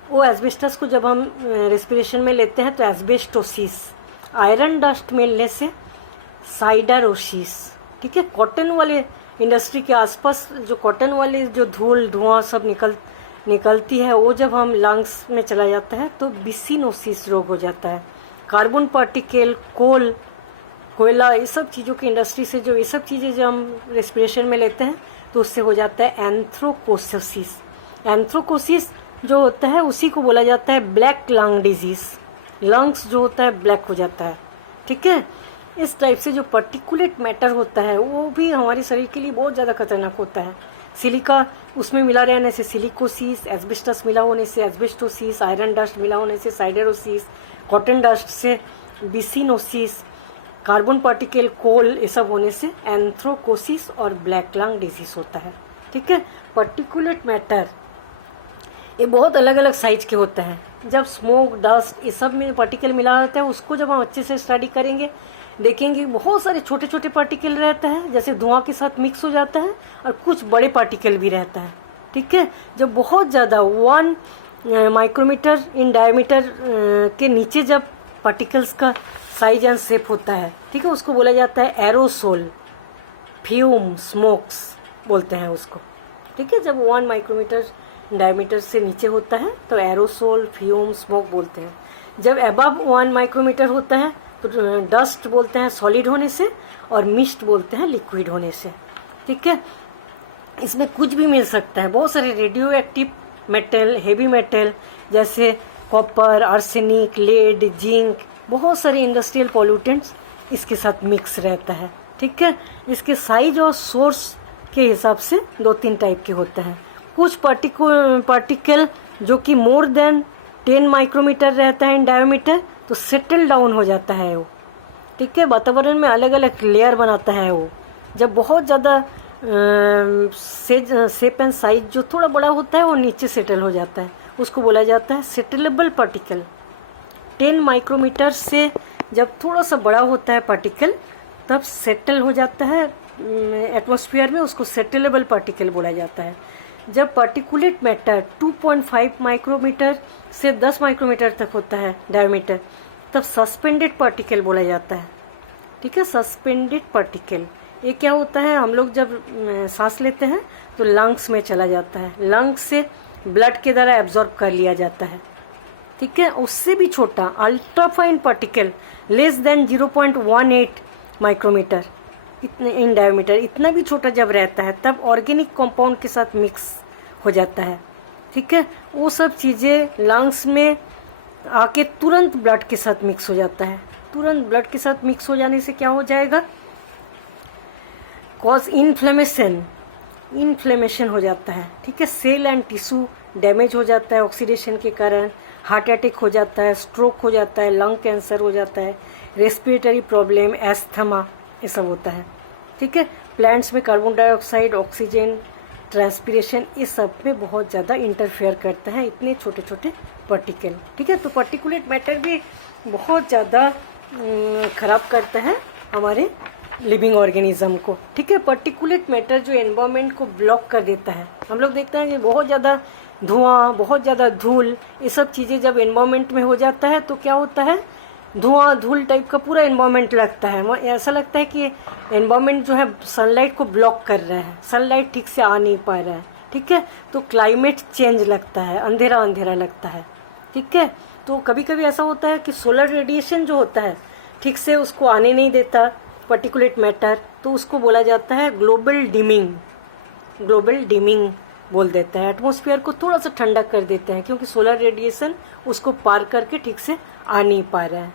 वो एस्बेस्टस को जब हम रेस्पिरेशन में लेते हैं तो एस्बेस्टोसिस। आयरन डस्ट मिलने से साइडरोसिस। ठीक है, कॉटन वाले इंडस्ट्री के आसपास जो कॉटन वाले जो धूल, धुआं सब निकलती है, वो जब हम लंग्स में चला जाता है तो बिसिनोसिस रोग हो जाता है। कार्बन पार्टिकल, कोयला, ये सब चीज़ों की इंडस्ट्री से जो ये सब चीज़ें जो हम रेस्पिरेशन में लेते हैं तो उससे हो जाता है एंथ्रोकोसिस। एंथ्रोकोसिस जो होता है उसी को बोला जाता है ब्लैक लंग डिजीज। लंग्स जो होता है ब्लैक हो जाता है, ठीक है। इस टाइप से जो पर्टिकुलेट मैटर होता है वो भी हमारे शरीर के लिए बहुत ज़्यादा खतरनाक होता है। सिलिका उसमें मिला रहने से सिलिकोसिस, एस्बेस्टस मिला होने से एस्बेस्टोसिस, आयरन डस्ट मिला होने से साइडेरोसिस, कॉटन डस्ट से बिसिनोसिस, कार्बन पार्टिकल कोल, ये सब होने से एंथ्रोकोसिस और ब्लैक लंग डिजीज होता है, ठीक है। पर्टिकुलेट मैटर ये बहुत अलग अलग साइज के होते हैं। जब स्मोक, डस्ट, ये सब में पार्टिकल मिला रहता है, उसको जब हम अच्छे से स्टडी करेंगे देखेंगे बहुत सारे छोटे छोटे पार्टिकल रहता है, जैसे धुआं के साथ मिक्स हो जाता है, और कुछ बड़े पार्टिकल भी रहता है, ठीक है। जब बहुत ज़्यादा 1 माइक्रोमीटर इन डायमीटर के नीचे जब पार्टिकल्स का साइज एंड शेप होता है, ठीक है, उसको बोला जाता है एरोसोल, फ्यूम, स्मोक्स बोलते हैं उसको, ठीक है। जब 1 माइक्रोमीटर डायमीटर से नीचे होता है तो एरोसोल, फ्यूम, स्मोक बोलते हैं। जब अबव 1 माइक्रोमीटर होता है तो डस्ट बोलते हैं सॉलिड होने से, और मिस्ट बोलते हैं लिक्विड होने से, ठीक है। इसमें कुछ भी मिल सकता है, बहुत सारे radio active metal, heavy metal जैसे कॉपर, आर्सेनिक, लेड, जिंक, बहुत सारे इंडस्ट्रियल पॉल्यूटेंट्स इसके साथ मिक्स रहता है, ठीक है। इसके साइज और सोर्स के हिसाब से 2-3 टाइप के होते हैं। कुछ पार्टिकल जो कि मोर देन 10 माइक्रोमीटर रहता है इन डायमीटर, तो सेटल डाउन हो जाता है वो, ठीक है। वातावरण में अलग अलग लेयर बनाता है वो। जब बहुत ज़्यादा शेप एंड साइज जो थोड़ा बड़ा होता है वो नीचे सेटल हो जाता है, उसको बोला जाता है सेटलेबल पार्टिकल। 10 माइक्रोमीटर से जब थोड़ा सा बड़ा होता है पार्टिकल तब सेटल हो जाता है एटमॉस्फेयर में, उसको सेटलेबल पार्टिकल बोला जाता है। जब पार्टिकुलेट मैटर 2.5 माइक्रोमीटर से 10 माइक्रोमीटर तक होता है डायमीटर, तब सस्पेंडेड पार्टिकल बोला जाता है, ठीक है। सस्पेंडेड पार्टिकल ये क्या होता है, हम लोग जब सांस लेते हैं तो लंग्स में चला जाता है, लंग्स से ब्लड के द्वारा एब्जॉर्ब कर लिया जाता है, ठीक है। उससे भी छोटा ultrafine particle less than 0.18 micrometre इतने इन डायमीटर, इतना भी छोटा जब रहता है तब ऑर्गेनिक कंपाउंड के साथ मिक्स हो जाता है, ठीक है। वो सब चीज़ें लंग्स में आके तुरंत ब्लड के साथ मिक्स हो जाता है। तुरंत ब्लड के साथ मिक्स हो जाने से क्या हो जाएगा, कॉज इन्फ्लेमेशन हो जाता है, ठीक है। सेल एंड टिश्यू डैमेज हो जाता है ऑक्सीडेशन के कारण, हार्ट अटैक हो जाता है, स्ट्रोक हो जाता है, लंग कैंसर हो जाता है, रेस्पिरेटरी प्रॉब्लम, एस्थमा, ये सब होता है, ठीक है। प्लांट्स में कार्बन डाइऑक्साइड, ऑक्सीजन, ट्रांसपिरेशन, ये सब में बहुत ज़्यादा इंटरफेयर करता है इतने छोटे छोटे पार्टिकल, ठीक है। तो पार्टिकुलेट मैटर भी बहुत ज़्यादा ख़राब करता है हमारे लिविंग ऑर्गेनिज्म को, ठीक है। पर्टिकुलेट मैटर जो एनवायरनमेंट को ब्लॉक कर देता है, हम लोग देखते हैं कि बहुत ज़्यादा धुआं, बहुत ज़्यादा धूल, ये सब चीज़ें जब एनवायरनमेंट में हो जाता है तो क्या होता है, धुआं धूल टाइप का पूरा एनवायरनमेंट लगता है। ऐसा लगता है कि एनवायरनमेंट जो है सनलाइट को ब्लॉक कर रहा है, सनलाइट ठीक से आ नहीं पा रहा है, ठीक है। तो क्लाइमेट चेंज लगता है, अंधेरा अंधेरा लगता है, ठीक है। तो कभी कभी ऐसा होता है कि सोलर रेडिएशन जो होता है ठीक से उसको आने नहीं देता पर्टिकुलेट मैटर, तो उसको बोला जाता है ग्लोबल डिमिंग। ग्लोबल डिमिंग बोल देता है, एटमॉस्फेयर को थोड़ा सा ठंडा कर देते हैं क्योंकि सोलर रेडिएशन उसको पार करके ठीक से आ नहीं पा रहा है,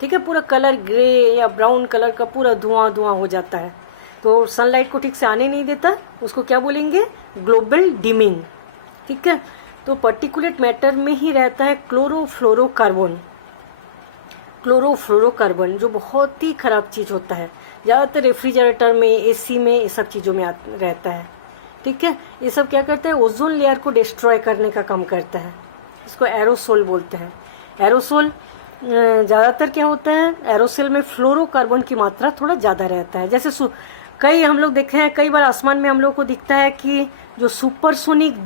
ठीक है। पूरा कलर ग्रे या ब्राउन कलर का पूरा धुआं धुआं हो जाता है, तो सनलाइट को ठीक से आने नहीं देता, उसको क्या बोलेंगे, ग्लोबल डिमिंग, ठीक है। तो पर्टिकुलेट मैटर में ही रहता है क्लोरोफ्लोरोकार्बन। क्लोरोफ्लोरोकार्बन जो बहुत ही खराब चीज़ होता है, ज़्यादातर रेफ्रिजरेटर में, एसी में, ये सब चीज़ों में रहता है, ठीक है। ये सब क्या करता है, ओजोन लेयर को डिस्ट्रॉय करने का काम करता है, इसको एरोसोल बोलते हैं। एरोसोल ज़्यादातर क्या होता है, एरोसोल में फ्लोरोकार्बन की मात्रा थोड़ा ज़्यादा रहता है। जैसे कई हम लोग देखे हैं, कई बार आसमान में हम लोग को दिखता है कि जो सुपरसोनिक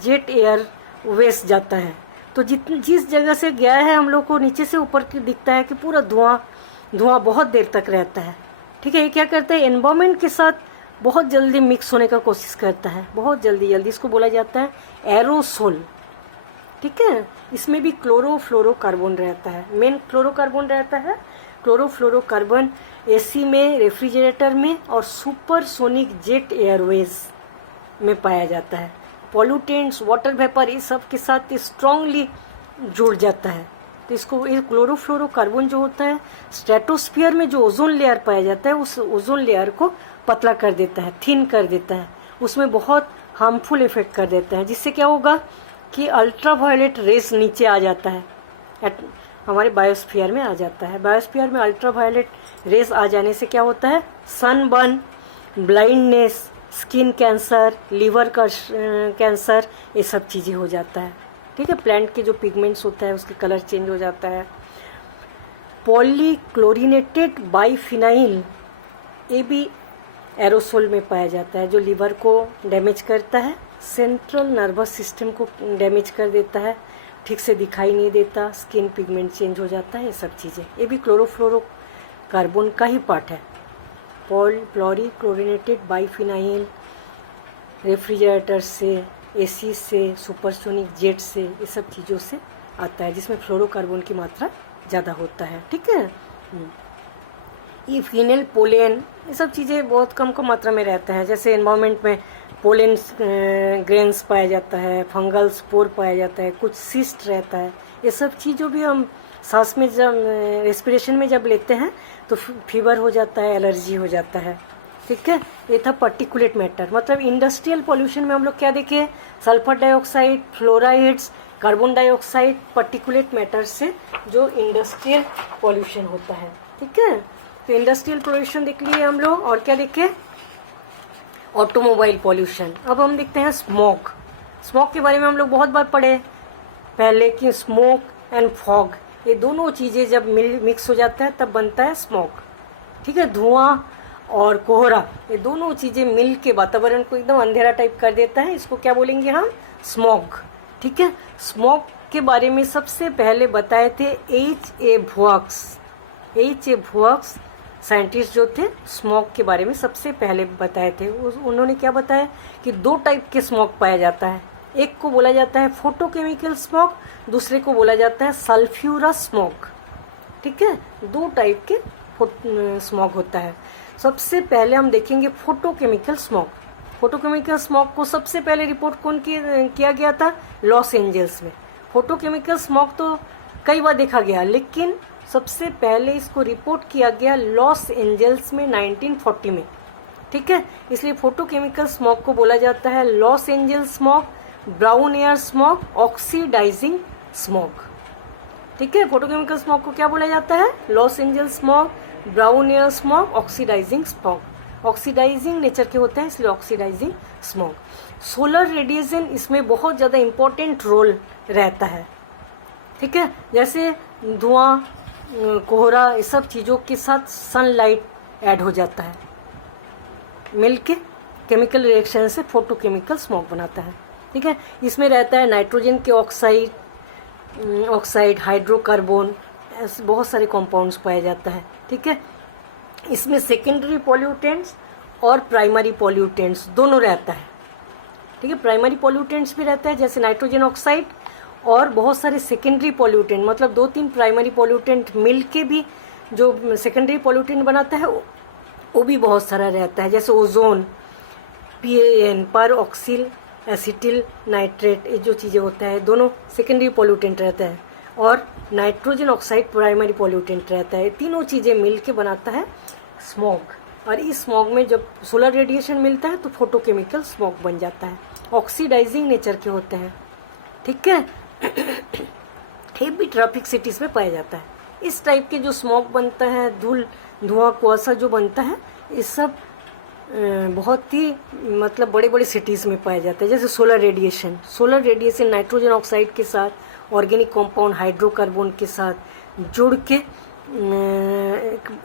जेट एयर वेस्ट जाता है, तो जिस जगह से गया है हम लोग को नीचे से ऊपर दिखता है कि पूरा धुआं बहुत देर तक रहता है, ठीक है। ये क्या करता है, एनवायरनमेंट के साथ बहुत जल्दी मिक्स होने का कोशिश करता है, बहुत जल्दी, इसको बोला जाता है एरोसोल, ठीक है। इसमें भी क्लोरोफ्लोरोकार्बन रहता है, मेन फ्लोरोकार्बन रहता है, क्लोरोफ्लोरोकार्बन एसी में, रेफ्रिजरेटर में और सुपरसोनिक जेट एयरवेज में पाया जाता है। पॉल्यूटेंट्स, वाटर वेपर, ये सब के साथ स्ट्रांगली जुड़ जाता है। तो इसको, ये क्लोरोफ्लोरोकार्बन जो होता है स्ट्रेटोस्फीयर में जो ओजोन लेयर पाया जाता है उस ओजोन लेयर को पतला कर देता है, थिन कर देता है, उसमें बहुत हार्मफुल इफेक्ट कर देता है, जिससे क्या होगा कि अल्ट्रावायलेट रेस नीचे आ जाता है, हमारे बायोस्फीयर में आ जाता है। बायोस्फीयर में अल्ट्रावायलेट रेस आ जाने से क्या होता है, sunburn, blindness, skin cancer, liver का कैंसर, ये सब चीज़ें हो जाता है। ठीक है, प्लांट के जो पिगमेंट्स होता है उसके कलर चेंज हो जाता है। पॉलीक्लोरिनेटेड बाइफिनाइल, ये भी एरोसोल में पाया जाता है, जो लिवर को डैमेज करता है, सेंट्रल नर्वस सिस्टम को डैमेज कर देता है, ठीक से दिखाई नहीं देता, स्किन पिगमेंट चेंज हो जाता है, ये सब चीज़ें, ये भी क्लोरोफ्लोरोकार्बन का ही पार्ट है। पॉलीक्लोरिनेटेड बाइफिनाइल रेफ्रिजरेटर से, एसी से, सुपरसोनिक जेट से, ये सब चीज़ों से आता है, जिसमें फ्लोरोकार्बन की मात्रा ज़्यादा होता है। ठीक है, ये फीनेल, पोलेन, ये सब चीज़ें बहुत कम मात्रा में रहता है। जैसे एनवायरनमेंट में पोलेन ग्रेन्स पाया जाता है, फंगल स्पोर पाया जाता है, कुछ सिस्ट रहता है, ये सब चीज़ों भी हम सांस में जब रेस्पिरेशन में जब लेते हैं तो फीवर हो जाता है, एलर्जी हो जाता है। ठीक है, ये था पर्टिकुलेट मैटर। मतलब इंडस्ट्रियल पॉल्यूशन में हम लोग क्या देखे, sulphur dioxide, fluorides, carbon dioxide, particulate matter से जो इंडस्ट्रियल पॉल्यूशन होता है। ठीक है, तो इंडस्ट्रियल पॉल्यूशन देख लिए हम लोग, और क्या देखे, ऑटोमोबाइल पॉल्यूशन। अब हम देखते हैं स्मोक। स्मोक के बारे में हम लोग बहुत बार पढ़े पहले कि स्मोक एंड फॉग, ये दोनों चीज़ें जब मिक्स हो जाता है तब बनता है स्मोक। ठीक है, धुआं और कोहरा, ये दोनों चीज़ें मिल के वातावरण को एकदम अंधेरा टाइप कर देता है, इसको क्या बोलेंगे हम, स्मॉग। ठीक है, स्मॉग के बारे में सबसे पहले बताए थे H.A. वॉक्स। H.A. वॉक्स साइंटिस्ट जो थे, स्मॉग के बारे में सबसे पहले बताए थे। उन्होंने क्या बताया कि दो टाइप के स्मॉग पाया जाता है, एक को बोला जाता है फोटोकेमिकल स्मॉग, दूसरे को बोला जाता है सल्फ्यूरस स्मॉग। ठीक है, दो टाइप के स्मॉग होता है। सबसे पहले हम देखेंगे फोटोकेमिकल स्मॉग। फोटोकेमिकल स्मॉग को सबसे पहले रिपोर्ट कौन किया गया था, लॉस एंजल्स में। फोटोकेमिकल स्मॉग तो कई बार देखा गया, लेकिन सबसे पहले इसको रिपोर्ट किया गया लॉस एंजल्स में 1940 में। ठीक है, इसलिए फोटोकेमिकल स्मॉग को बोला जाता है Los Angeles smog, brown air smog, oxidising smog. ठीक है, फोटोकेमिकल स्मॉग को क्या बोला जाता है, Los Angeles smog, brown air smog, oxidising smog. Oxidising nature के होते हैं इसलिए ऑक्सीडाइजिंग स्मॉग। सोलर रेडिएशन इसमें बहुत ज़्यादा इंपॉर्टेंट रोल रहता है। ठीक है, जैसे धुआं, कोहरा, ये सब चीज़ों के साथ सनलाइट ऐड हो जाता है, मिलके केमिकल रिएक्शन से फोटोकेमिकल स्मॉग बनाता है। ठीक है, इसमें रहता है नाइट्रोजन के ऑक्साइड, हाइड्रोकार्बन, बहुत सारे कंपाउंड्स पाया जाता है। ठीक है, इसमें सेकेंडरी पॉल्यूटेंट्स और प्राइमरी पॉल्यूटेंट्स दोनों रहता है। ठीक है, प्राइमरी पॉल्यूटेंट्स भी रहता है जैसे नाइट्रोजन ऑक्साइड, और बहुत सारे सेकेंडरी पॉल्यूटेंट, मतलब 2-3 प्राइमरी पॉल्यूटेंट मिल के भी जो सेकेंडरी पॉल्यूटेंट बनाता है वो भी बहुत सारा रहता है, जैसे ओजोन, PAN, पर ऑक्सिल एसिटिल नाइट्रेट, ये जो चीज़ें होता है दोनों सेकेंडरी पॉल्यूटेंट रहता है, और नाइट्रोजन ऑक्साइड प्राइमरी पॉल्यूटेंट रहता है। तीनों चीज़ें मिल के बनाता है स्मॉग, और इस स्मॉग में जब सोलर रेडिएशन मिलता है तो फोटोकेमिकल स्मॉग बन जाता है, ऑक्सीडाइजिंग नेचर के होते हैं। ठीक है, हेवी ट्रैफिक सिटीज़ में पाया जाता है। इस टाइप के जो स्मॉग बनता है, धुआं कुआसा जो बनता है, इस सब बहुत ही मतलब बड़े बड़े सिटीज़ में पाया जाता है। जैसे सोलर रेडिएशन नाइट्रोजन ऑक्साइड के साथ ऑर्गेनिक कंपाउंड हाइड्रोकार्बन के साथ जुड़ के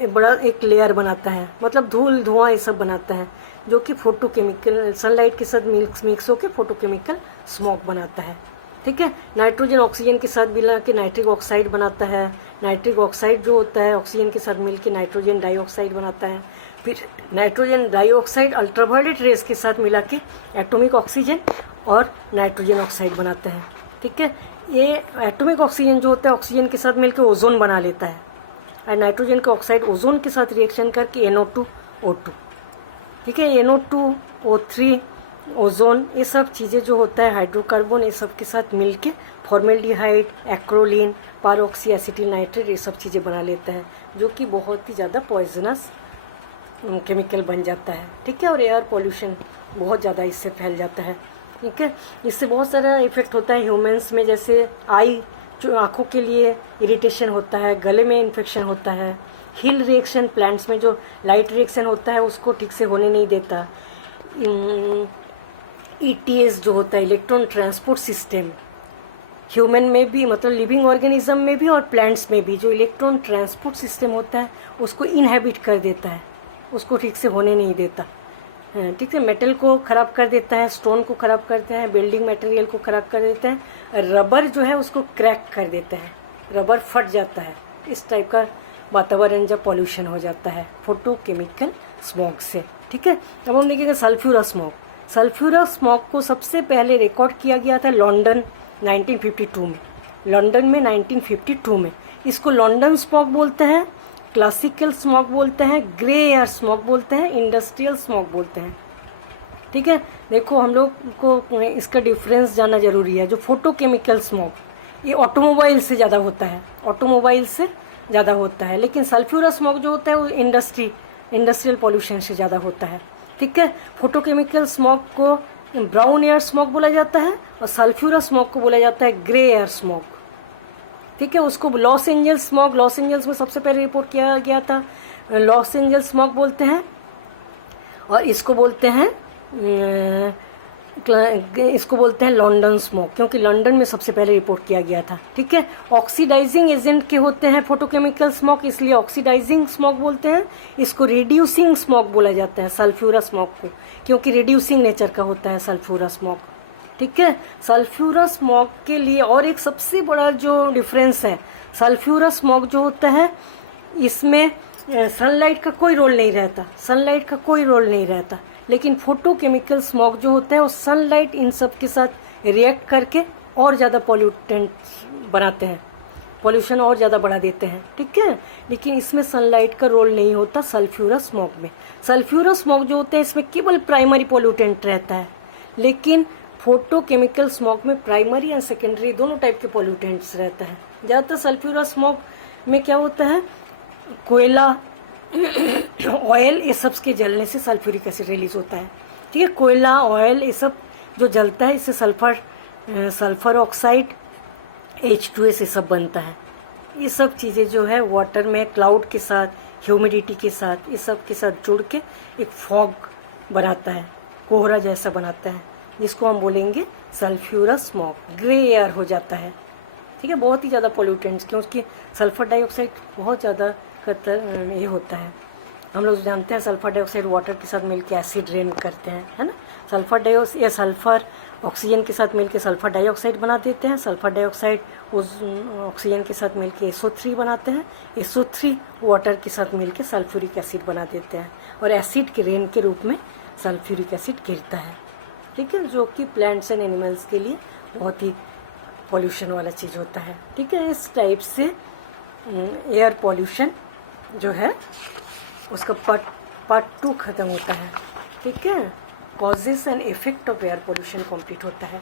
बड़ा एक लेयर बनाता है, मतलब धुआं ये सब बनाता है, जो कि फोटोकेमिकल सनलाइट के साथ मिक्स होकर फोटोकेमिकल स्मॉग बनाता है। ठीक है, नाइट्रोजन ऑक्सीजन के साथ मिला के नाइट्रिक ऑक्साइड बनाता है, नाइट्रिक ऑक्साइड जो होता है ऑक्सीजन के साथ मिल के नाइट्रोजन डाइऑक्साइड बनाता है, फिर नाइट्रोजन डाइऑक्साइड अल्ट्रावायलेट रेस के साथ मिला के एटॉमिक ऑक्सीजन और नाइट्रोजन ऑक्साइड बनाता है। ठीक है, ये एटॉमिक ऑक्सीजन जो होता है ऑक्सीजन के साथ मिलकर ओजोन बना लेता है, और नाइट्रोजन का ऑक्साइड ओजोन के साथ रिएक्शन करके NO2O2, ठीक है, NO2O3 ओजोन, ये सब चीज़ें जो होता है हाइड्रोकार्बन, ये सब के साथ मिलके फॉर्मेल्डिहाइड, एक्रोलीन, पारोक्सी एसिटिल नाइट्रेट, ये सब चीज़ें बना लेता है, जो कि बहुत ही ज़्यादा पॉइजनस केमिकल बन जाता है, ठीक है। और एयर पॉल्यूशन बहुत ज़्यादा इससे फैल जाता है, ठीक है। इससे बहुत सारा इफेक्ट होता है ह्यूमंस में, जैसे आई, जो आँखों के लिए इरिटेशन होता है, गले में इन्फेक्शन होता है, हिल रिएक्शन, प्लांट्स में जो लाइट रिएक्शन होता है उसको ठीक से होने नहीं देता, ETS जो होता है इलेक्ट्रॉन ट्रांसपोर्ट सिस्टम, ह्यूमन में भी, मतलब लिविंग ऑर्गेनिज्म में भी और प्लांट्स में भी, जो इलेक्ट्रॉन ट्रांसपोर्ट सिस्टम होता है उसको इनहेबिट कर देता है, उसको ठीक से होने नहीं देता, ठीक है। मेटल को ख़राब कर देता है, स्टोन को ख़राब करता है, बिल्डिंग मटेरियल को ख़राब कर देता है, रबर जो है उसको क्रैक कर देता है, रबर फट जाता है। इस टाइप का वातावरण जब पॉल्यूशन हो जाता है फोटोकेमिकल स्मॉग से, ठीक है। अब हम देखेंगे सल्फ्यूरस स्मॉग। सल्फ्यूरस स्मॉग को सबसे पहले रिकॉर्ड किया गया था लंदन 1952 में, लंदन में 1952 में। इसको लंदन स्मॉग बोलते हैं, क्लासिकल स्मॉग बोलते हैं, ग्रे एयर स्मॉग बोलते हैं, इंडस्ट्रियल स्मॉग बोलते हैं, ठीक है। देखो हम लोग को इसका डिफरेंस जानना जरूरी है। जो फोटोकेमिकल स्मॉग ये ऑटोमोबाइल से ज़्यादा होता है, ऑटोमोबाइल से ज़्यादा होता है, लेकिन सल्फ्यूरस स्मॉग जो होता है वो इंडस्ट्रियल पॉल्यूशन से ज़्यादा होता है, ठीक है। फोटोकेमिकल स्मॉग को ब्राउन एयर स्मॉग बोला जाता है और सल्फ्यूरस स्मॉग को बोला जाता है ग्रे एयर स्मॉग, ठीक है। उसको loss Angeles smog, Los Angeles में सबसे पहले रिपोर्ट किया गया था, लॉस एंजल्स स्मॉग बोलते हैं, और इसको बोलते हैं लंदन स्मॉग, क्योंकि लंदन में सबसे पहले रिपोर्ट किया गया था, ठीक है। ऑक्सीडाइजिंग एजेंट के होते हैं फोटोकेमिकल स्मॉग, इसलिए ऑक्सीडाइजिंग स्मॉग बोलते हैं। इसको रिड्यूसिंग स्मॉग बोला जाता है सल्फ्यूरस स्मॉग को, क्योंकि रिड्यूसिंग नेचर का होता है सल्फ्यूरस स्मॉग, ठीक है। सल्फ्यूरस स्मॉग के लिए और एक सबसे बड़ा जो डिफरेंस है, सल्फ्यूरस स्मॉग जो होता है इसमें सनलाइट का कोई रोल नहीं रहता, सनलाइट का कोई रोल नहीं रहता, लेकिन फोटोकेमिकल स्मॉग जो होता है वो सनलाइट इन सब के साथ रिएक्ट करके और ज़्यादा पॉल्यूटेंट बनाते हैं, पॉल्यूशन और ज़्यादा बढ़ा देते हैं, ठीक है। लेकिन इसमें सनलाइट का रोल नहीं होता सल्फ्यूरस स्मॉग में। सल्फ्यूरस स्मॉग जो होते हैं इसमें केवल प्राइमरी पॉल्यूटेंट रहता है, लेकिन फोटोकेमिकल स्मॉग में प्राइमरी एंड सेकेंडरी दोनों टाइप के पॉल्यूटेंट्स रहता है। ज़्यादातर सल्फ्यूरस स्मॉग में क्या होता है, कोयला, ऑयल, ये सब के जलने से सल्फ्यूरिक एसिड रिलीज होता है, ठीक है। कोयला, ऑयल, ये सब जो जलता है इससे सल्फर ऑक्साइड, H2S ये सब बनता है। ये सब चीज़ें जो है वाटर में क्लाउड के साथ, ह्यूमिडिटी के साथ, ये सब के साथ जुड़ के एक फॉग बनाता है, कोहरा जैसा बनाता है, जिसको हम बोलेंगे सल्फ्यूरस स्मॉग, ग्रे एयर हो जाता है, ठीक है। बहुत ही ज़्यादा पॉल्यूटेंट्स, क्योंकि सल्फर डाइऑक्साइड बहुत ज़्यादा खतर ये होता है। हम लोग जानते हैं सल्फर डाइऑक्साइड वाटर के साथ मिलकर एसिड रेन करते हैं, है ना। सल्फर ऑक्सीजन के साथ मिलकर सल्फर डाइऑक्साइड बना देते हैं, सल्फर डाइऑक्साइड उस ऑक्सीजन के साथ मिलकर SO3 बनाते हैं, SO3 वाटर के साथ मिलकर सल्फ्यूरिक एसिड बना देते हैं, और एसिड के रेन के रूप में सल्फ्यूरिक एसिड गिरता है, ठीक है, जो कि प्लांट्स एंड एनिमल्स के लिए बहुत ही पॉल्यूशन वाला चीज़ होता है, ठीक है। इस टाइप से एयर पॉल्यूशन जो है उसका पार्ट 2 ख़त्म होता है, ठीक है। Causes and effect of air pollution complete होता है।